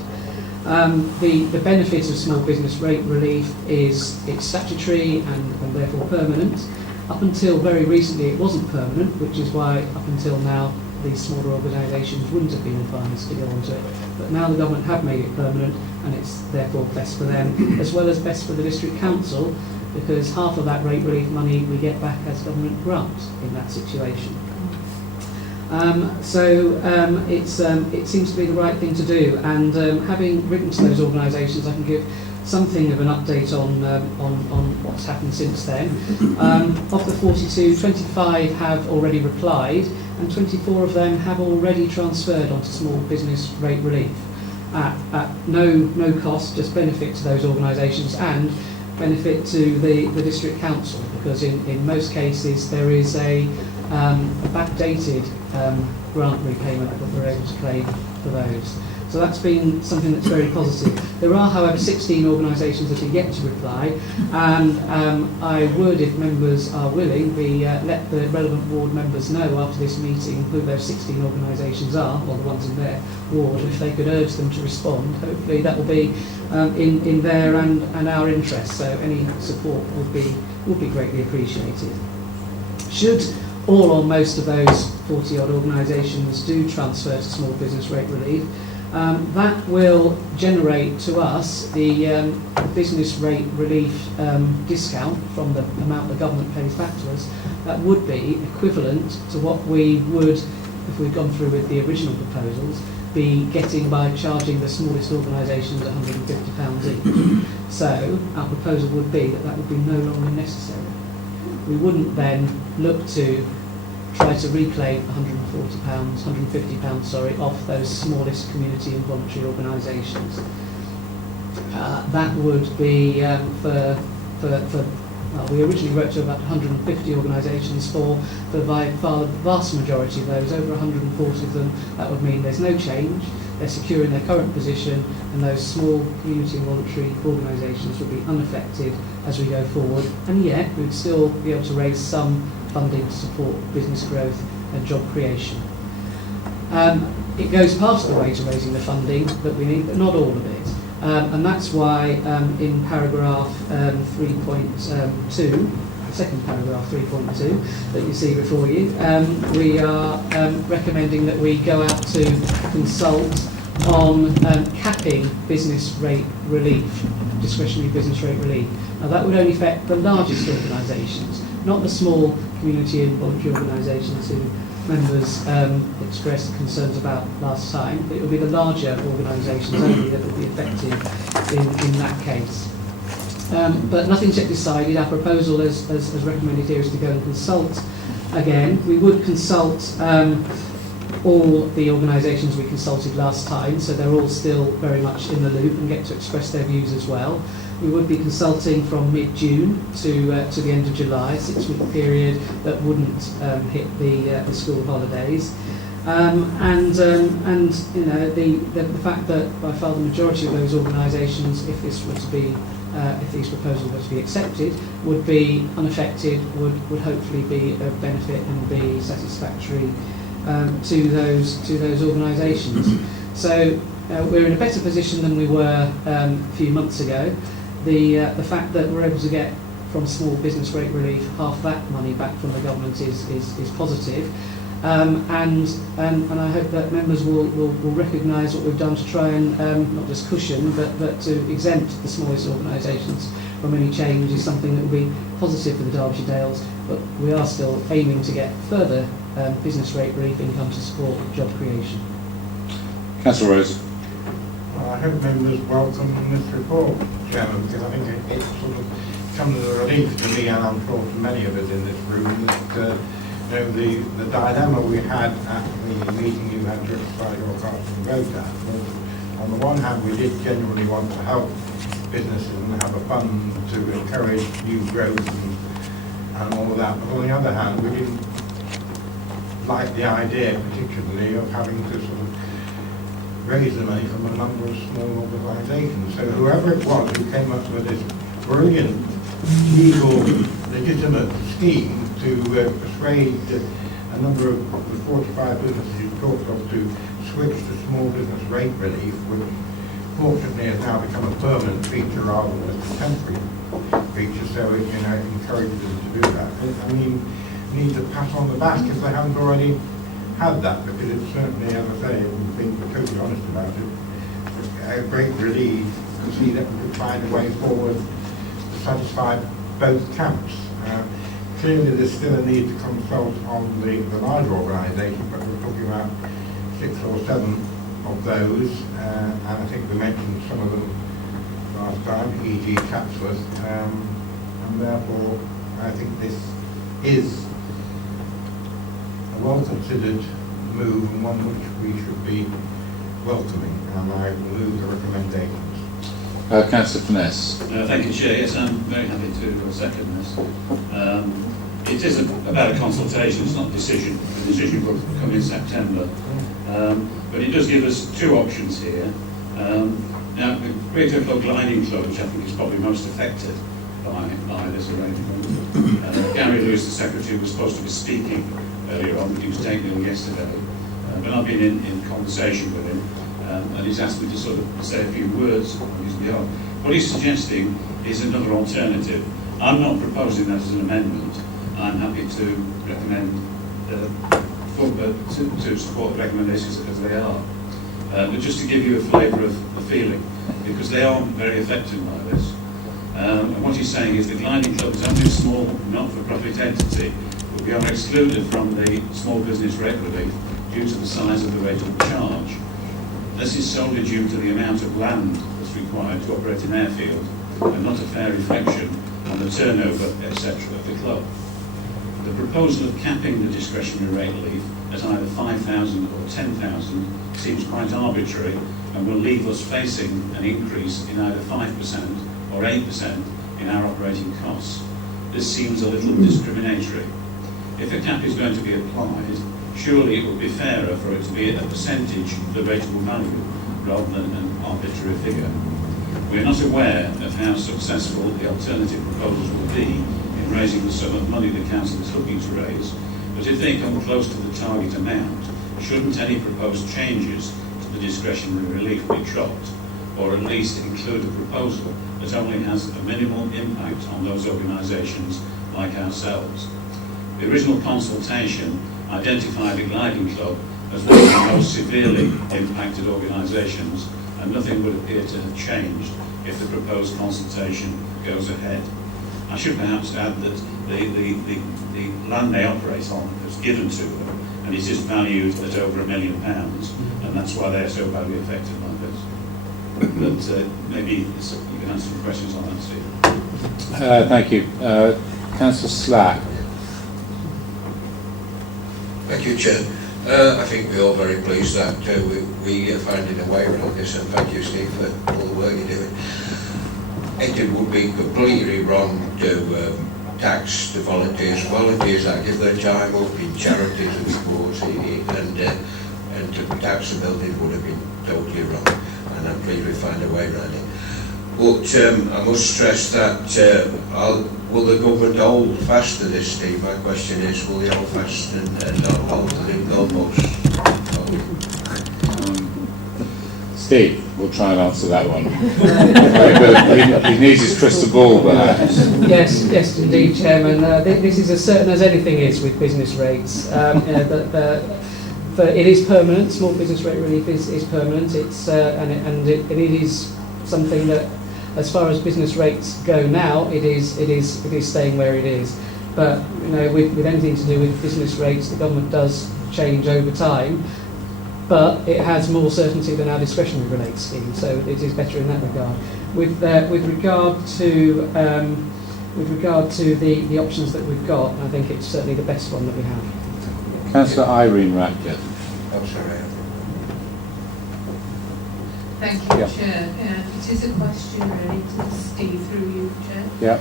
The benefit of small business rate relief is it's statutory and therefore permanent. Up until very recently it wasn't permanent, which is why up until now these smaller organisations wouldn't have been advised to go onto it. But now the government have made it permanent, and it's therefore best for them, as well as best for the district council, because half of that rate relief money we get back as government grant in that situation. It seems to be the right thing to do, and having written to those organisations, I can give something of an update on what's happened since then. Of the 42, 25 have already replied, and 24 of them have already transferred onto small business rate relief at no cost, just benefit to those organisations and benefit to the district council, because in most cases there is a backdated grant repayment that we're able to claim for those. So that's been something that's very positive. There are, however, 16 organisations that are yet to reply, and I would, if members are willing, let the relevant ward members know after this meeting who those 16 organisations are, or the ones in their ward, if they could urge them to respond. Hopefully that will be in their and our interest, so any support would be greatly appreciated. Should all or most of those 40-odd organisations do transfer to small business rate relief, that will generate to us the business rate relief discount from the amount the government pays back to us. That would be equivalent to what we would, if we'd gone through with the original proposals, be getting by charging the smallest organisations £150 each. So our proposal would be that would be no longer necessary. We wouldn't then look to try to reclaim £150 off those smallest community and voluntary organisations. That would be we originally wrote to about 150 organisations for the vast majority of those, over 140 of them. That would mean there's no change, they're secure in their current position, and those small community and voluntary organisations would be unaffected as we go forward, and yet we'd still be able to raise some funding to support business growth and job creation. It goes part of the way to raising the funding that we need, but not all of it. And that's why in paragraph 3.2, second paragraph 3.2 that you see before you, we are recommending that we go out to consult on capping business rate relief, discretionary business rate relief. Now that would only affect the largest organisations, not the small community and voluntary organisations who members expressed concerns about last time. It will be the larger organisations only that will be affected in that case. But nothing's yet decided. Our proposal, as recommended here, is to go and consult again. We would consult all the organisations we consulted last time, so they're all still very much in the loop and get to express their views as well. We would be consulting from mid-June to the end of July, a 6-week period that wouldn't hit the school holidays. And you know, the fact that by far the majority of those organisations, if this were to be if these proposals were to be accepted, would be unaffected, would hopefully be of benefit and be satisfactory to those organisations. So we're in a better position than we were a few months ago. The fact that we're able to get from small business rate relief half that money back from the government is positive, and I hope that members will recognise what we've done to try and not just cushion but to exempt the smallest organisations from any change is something that will be positive for the Derbyshire Dales, but we are still aiming to get further business rate relief income to support job creation. Councillor Rose. Well, I hope members welcome this report, Chairman, because I think it sort of comes as a relief to me, and I'm sure to many of us in this room, that you know, the dilemma we had at the meeting you had to exercise your casting vote at was, on the one hand, we did genuinely want to help businesses and have a fund to encourage new growth and all of that. But on the other hand, we didn't like the idea particularly of having to sort of raise the money from a number of small organisations. So whoever it was who came up with this brilliant, legal, legitimate scheme to persuade a number of the 45 businesses you talked of to switch to small business rate relief, which fortunately has now become a permanent feature rather than a temporary feature, so it encourages them to do that. I mean, need to pat on the back if they haven't already had that, because it's certainly, as I say, being totally honest about it, a great relief to see that we could find a way forward to satisfy both camps. Clearly there's still a need to consult on the larger organisations, but we're talking about 6 or 7 of those, and I think we mentioned some of them last time, e.g. Chatsworth, and therefore I think this is a well-considered move and one which we should be welcoming, and I will move the recommendations. Councillor Finesse. Thank you, Chair. Yes, I'm very happy to second this. It is about a consultation, it's not a decision. The decision will come in September. But it does give us 2 options here. Now, the Greater Club Gliding Club, which I think is probably most affected by this arrangement. Gary Lewis, the Secretary, was supposed to be speaking earlier on, but he was taken ill yesterday. But I've been in conversation with him, and he's asked me to sort of say a few words on his behalf. What he's suggesting is another alternative. I'm not proposing that as an amendment. I'm happy to recommend to support the recommendations as they are. But just to give you a flavour of the feeling, because they are very affected by this. And what he's saying is the Gliding Club is only a small, not-for-profit entity, but we are excluded from the small business rate relief due to the size of the rate of charge. This is solely due to the amount of land that's required to operate an airfield, and not a fair reflection on the turnover, etc. of the club. The proposal of capping the discretionary rate relief at either 5,000 or 10,000 seems quite arbitrary and will leave us facing an increase in either 5% or 8% in our operating costs. This seems a little discriminatory. If a cap is going to be applied, surely it would be fairer for it to be a percentage of the rateable value rather than an arbitrary figure. We are not aware of how successful the alternative proposals will be in raising the sum of money the Council is looking to raise, but if they come close to the target amount, shouldn't any proposed changes to the discretionary relief be dropped, or at least include a proposal that only has a minimal impact on those organisations like ourselves? The original consultation identified the Gliding Club as one of the most severely impacted organisations, and nothing would appear to have changed if the proposed consultation goes ahead. I should perhaps add that the land they operate on was given to them, and it is valued at over £1 million, and that's why they are so badly affected by this. But maybe you can answer some questions on that, Steve. Thank you. Councillor Slack. Thank you, Chair. I think we're all very pleased that we are finding a way around this, and thank you, Steve, for all the work you're doing. It would be completely wrong to tax the volunteers. Volunteers that give their time up in charities and sports, and to tax the building would have been totally wrong, and I'm pleased we find a way around it. But I must stress that will the government hold fast to this, Steve? My question is, will they hold fast and not hold to the goalposts? Steve, we'll try and answer that one. He needs his crystal ball, perhaps. Yes, indeed, Chairman. This is as certain as anything is with business rates. It is permanent. Small business rate relief is permanent. And it is something that, as far as business rates go now, it is staying where it is. But with anything to do with business rates, the government does change over time. But it has more certainty than our discretionary relief scheme, so it is better in that regard. With regard to the options that we've got, I think it's certainly the best one that we have. Councillor Irene Ratcliffe. Oh, sorry. Thank you, Chair. It is a question really to Steve through you, Chair. Yeah.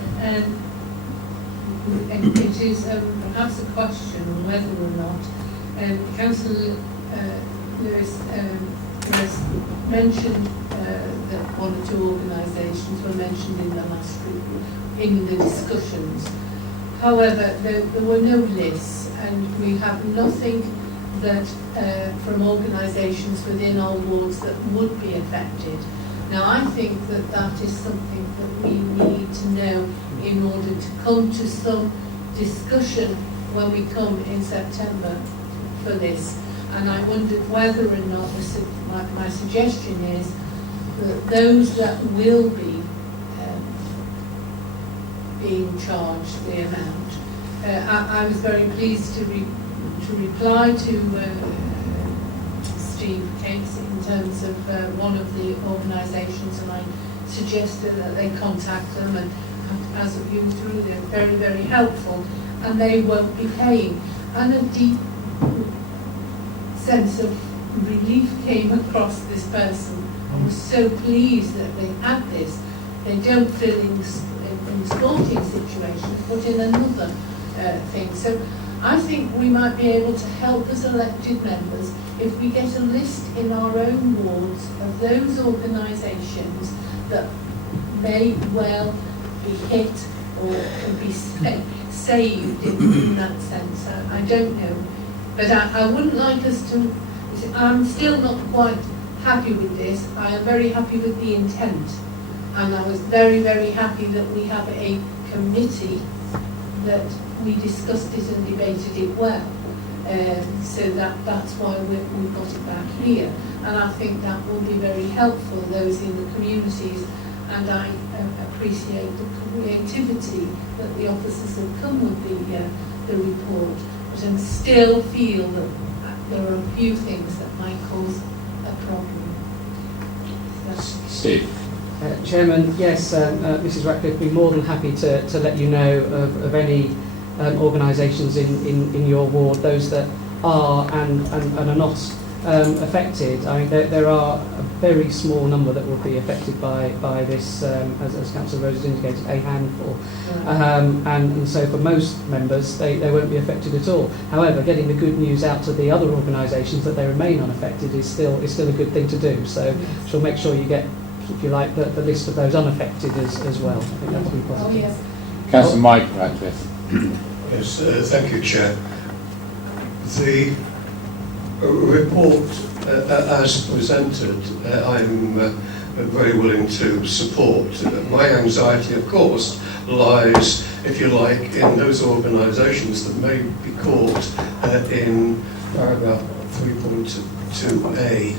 and it is perhaps a question on whether or not Councillor Lewis has mentioned that one or two organisations were mentioned in the last group, in the discussions. However, there were no lists, and we have nothing that from organisations within our wards that would be affected. Now, I think that that is something that we need to know in order to come to some discussion when we come in September for this. And I wondered whether or not, my suggestion is that those that will be being charged the amount. I was very pleased to reply to Steve Cakes in terms of one of the organisations, and I suggested that they contact them, and as of you through, they're very, very helpful, and they won't be paying. And a deep sense of relief came across this person. I was so pleased that they had this. They don't feel in sporting situations, but in another thing. So I think we might be able to help as elected members if we get a list in our own wards of those organisations that may well be hit or be saved in that sense. I don't know. But I wouldn't like us to... I'm still not quite happy with this. I am very happy with the intent. And I was very, very happy that we have a committee that we discussed it and debated it well. So that's why we've got it back here. And I think that will be very helpful, those in the communities. And I appreciate the creativity that the officers have come with the report. But I still feel that there are a few things that might cause a problem. Steve. Chairman, yes, Mrs. Ratcliffe would be more than happy to let you know of any organisations in your ward, those that are and are not affected. I mean, there are a very small number that will be affected by this, as Councillor Rose has indicated, a handful. And so for most members, they won't be affected at all. However, getting the good news out to the other organisations that they remain unaffected is still a good thing to do. So she'll make sure you get, if you like, the list of those unaffected as well. I think that will be positive. Oh, yes. Councillor Mike Radcliffe. Yes, thank you, Chair. The report as presented, I'm very willing to support. My anxiety, of course, lies, if you like, in those organisations that may be caught in paragraph 3.2a.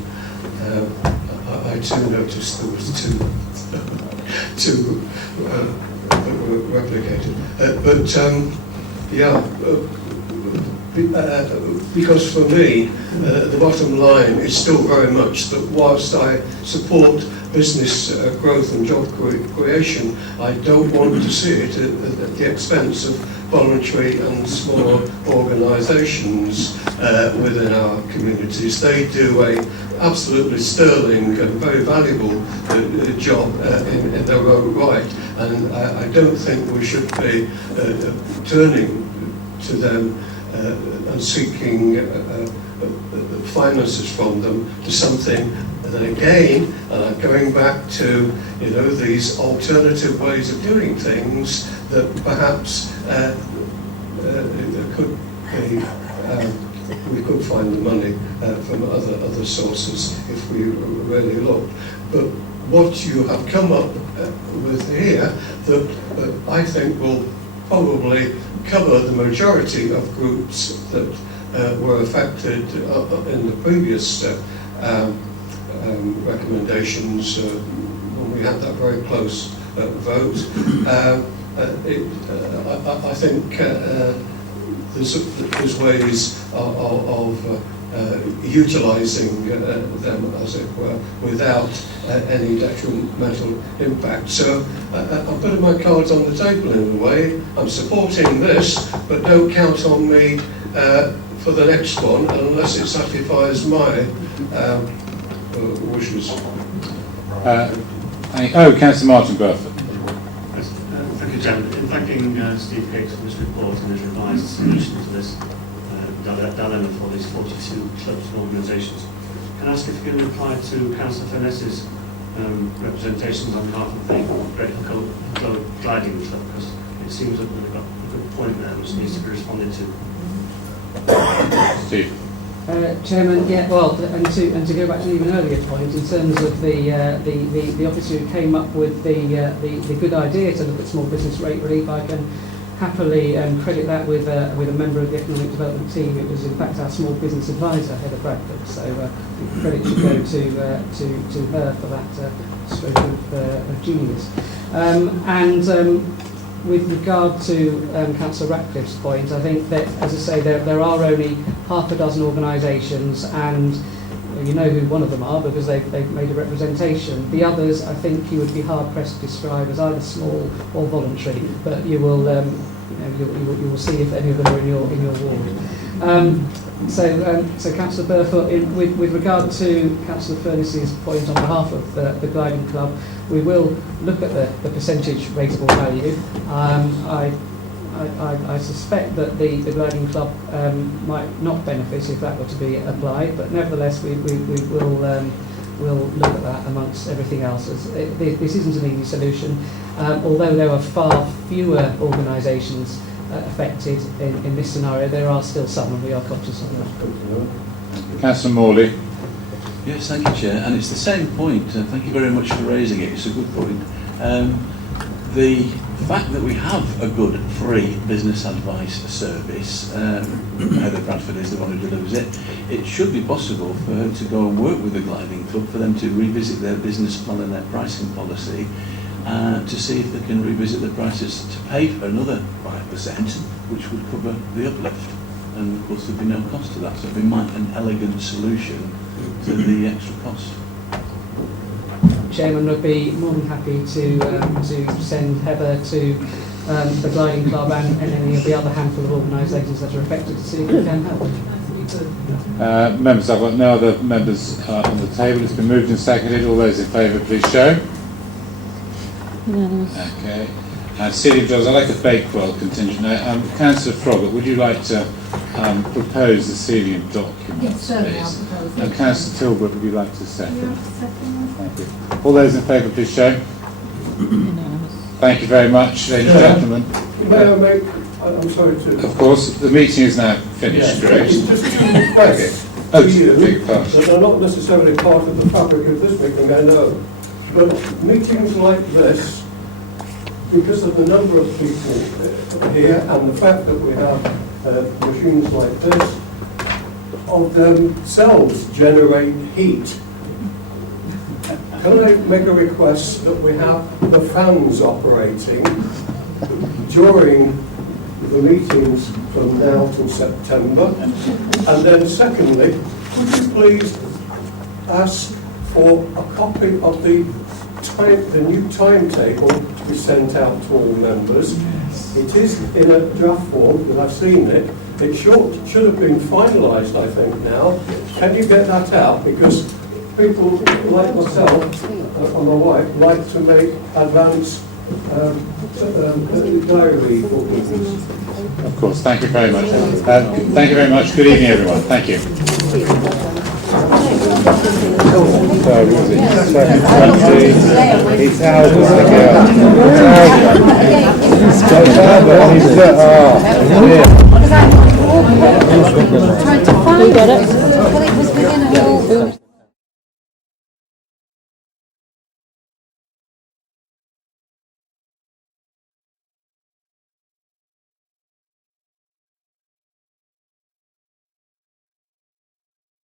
I too noticed there was two replicated. Because for me, the bottom line is still very much that whilst I support business growth and job creation, I don't want to see it at the expense of voluntary and smaller organisations within our communities. They do a absolutely sterling and very valuable job in their own right, and I don't think we should be turning to them and seeking finances from them to something that, again, going back to these alternative ways of doing things that perhaps could be, we could find the money from other sources if we really looked. But what you have come up with here that I think will probably cover the majority of groups that were affected in the previous recommendations when we had that very close vote. I think there's ways of utilising them, as it were, without any detrimental impact. So I'm putting my cards on the table in a way. I'm supporting this, but don't count on me for the next one unless it satisfies my wishes. Councillor Martin Burford. Thank you, Chairman. In thanking Steve Gates for this report and his revised solution to this dilemma for these 42 clubs and organisations, can I ask if you can reply to Councillor Furness's representations on behalf of the Great Code Gliding Club, because it seems that we've got a good point there which needs to be responded to. Steve. Chairman, yeah, well, and to go back to an even earlier point, in terms of the officer who came up with the good idea to look at small business rate relief, I can happily credit that with a member of the economic development team. It was in fact our small business advisor, Heather Bradford. So credit should go to her for that stroke of genius. With regard to Councillor Ratcliffe's point, I think that, as I say, there are only half a dozen organisations, and you know who one of them are because they've made a representation. The others, I think, you would be hard pressed to describe as either small or voluntary, but you will you will see if any of them are in your ward. So Councillor Burfoot, with regard to Councillor Furness's point on behalf of the Gliding Club, we will look at the percentage rateable value. I suspect that the Gliding Club might not benefit if that were to be applied, but nevertheless we will look at that amongst everything else. This isn't an easy solution, although there are far fewer organisations affected in this scenario. There are still some, and we are conscious of that. Councillor Morley. Yes, thank you, Chair. And it's the same point. Thank you very much for raising it. It's a good point. The fact that we have a good free business advice service, Heather Bradford is the one who delivers it, it should be possible for her to go and work with the Gliding Club, for them to revisit their business plan and their pricing policy, to see if they can revisit the prices to pay for another 5%, which would cover the uplift. And of course there'd be no cost to that, so it'd be an elegant solution to the extra cost. Chairman would be more than happy to send Heather to the Gliding Club and any of the other handful of organisations that are affected to see if we can help. Members, I've got no other members on the table. It's been moved and seconded. All those in favour, please show. Unanimous. Okay. City of Dales, I'd like a Bakewell contingent. Councillor Froggatt, would you like to propose the sealing of documents? Yes, certainly, I'll please? propose And it. Councillor Tilbrook, would you like to second? Thank you. All those in favour, please show. Unanimous. Thank you very much, ladies and gentlemen. May I make, I'm sorry to... Of course, the meeting is now finished, correct? Just two requests to you that are not necessarily part of the fabric of this meeting, I know. But meetings like this, because of the number of people here and the fact that we have machines like this, of themselves generate heat. Can I make a request that we have the fans operating during the meetings from now till September? And then secondly, could you please ask for a copy of the new timetable to be sent out to all members? Yes. It is in a draft form, because I've seen it. It should have been finalised, I think, now. Can you get that out? Because people like myself and my wife like to make advance diary bookings. Of course, thank you very much. Thank you very much. Good evening, everyone. Thank you. So, what was it? 7:20. He's out of the girl. Trying to find it. Well, it was within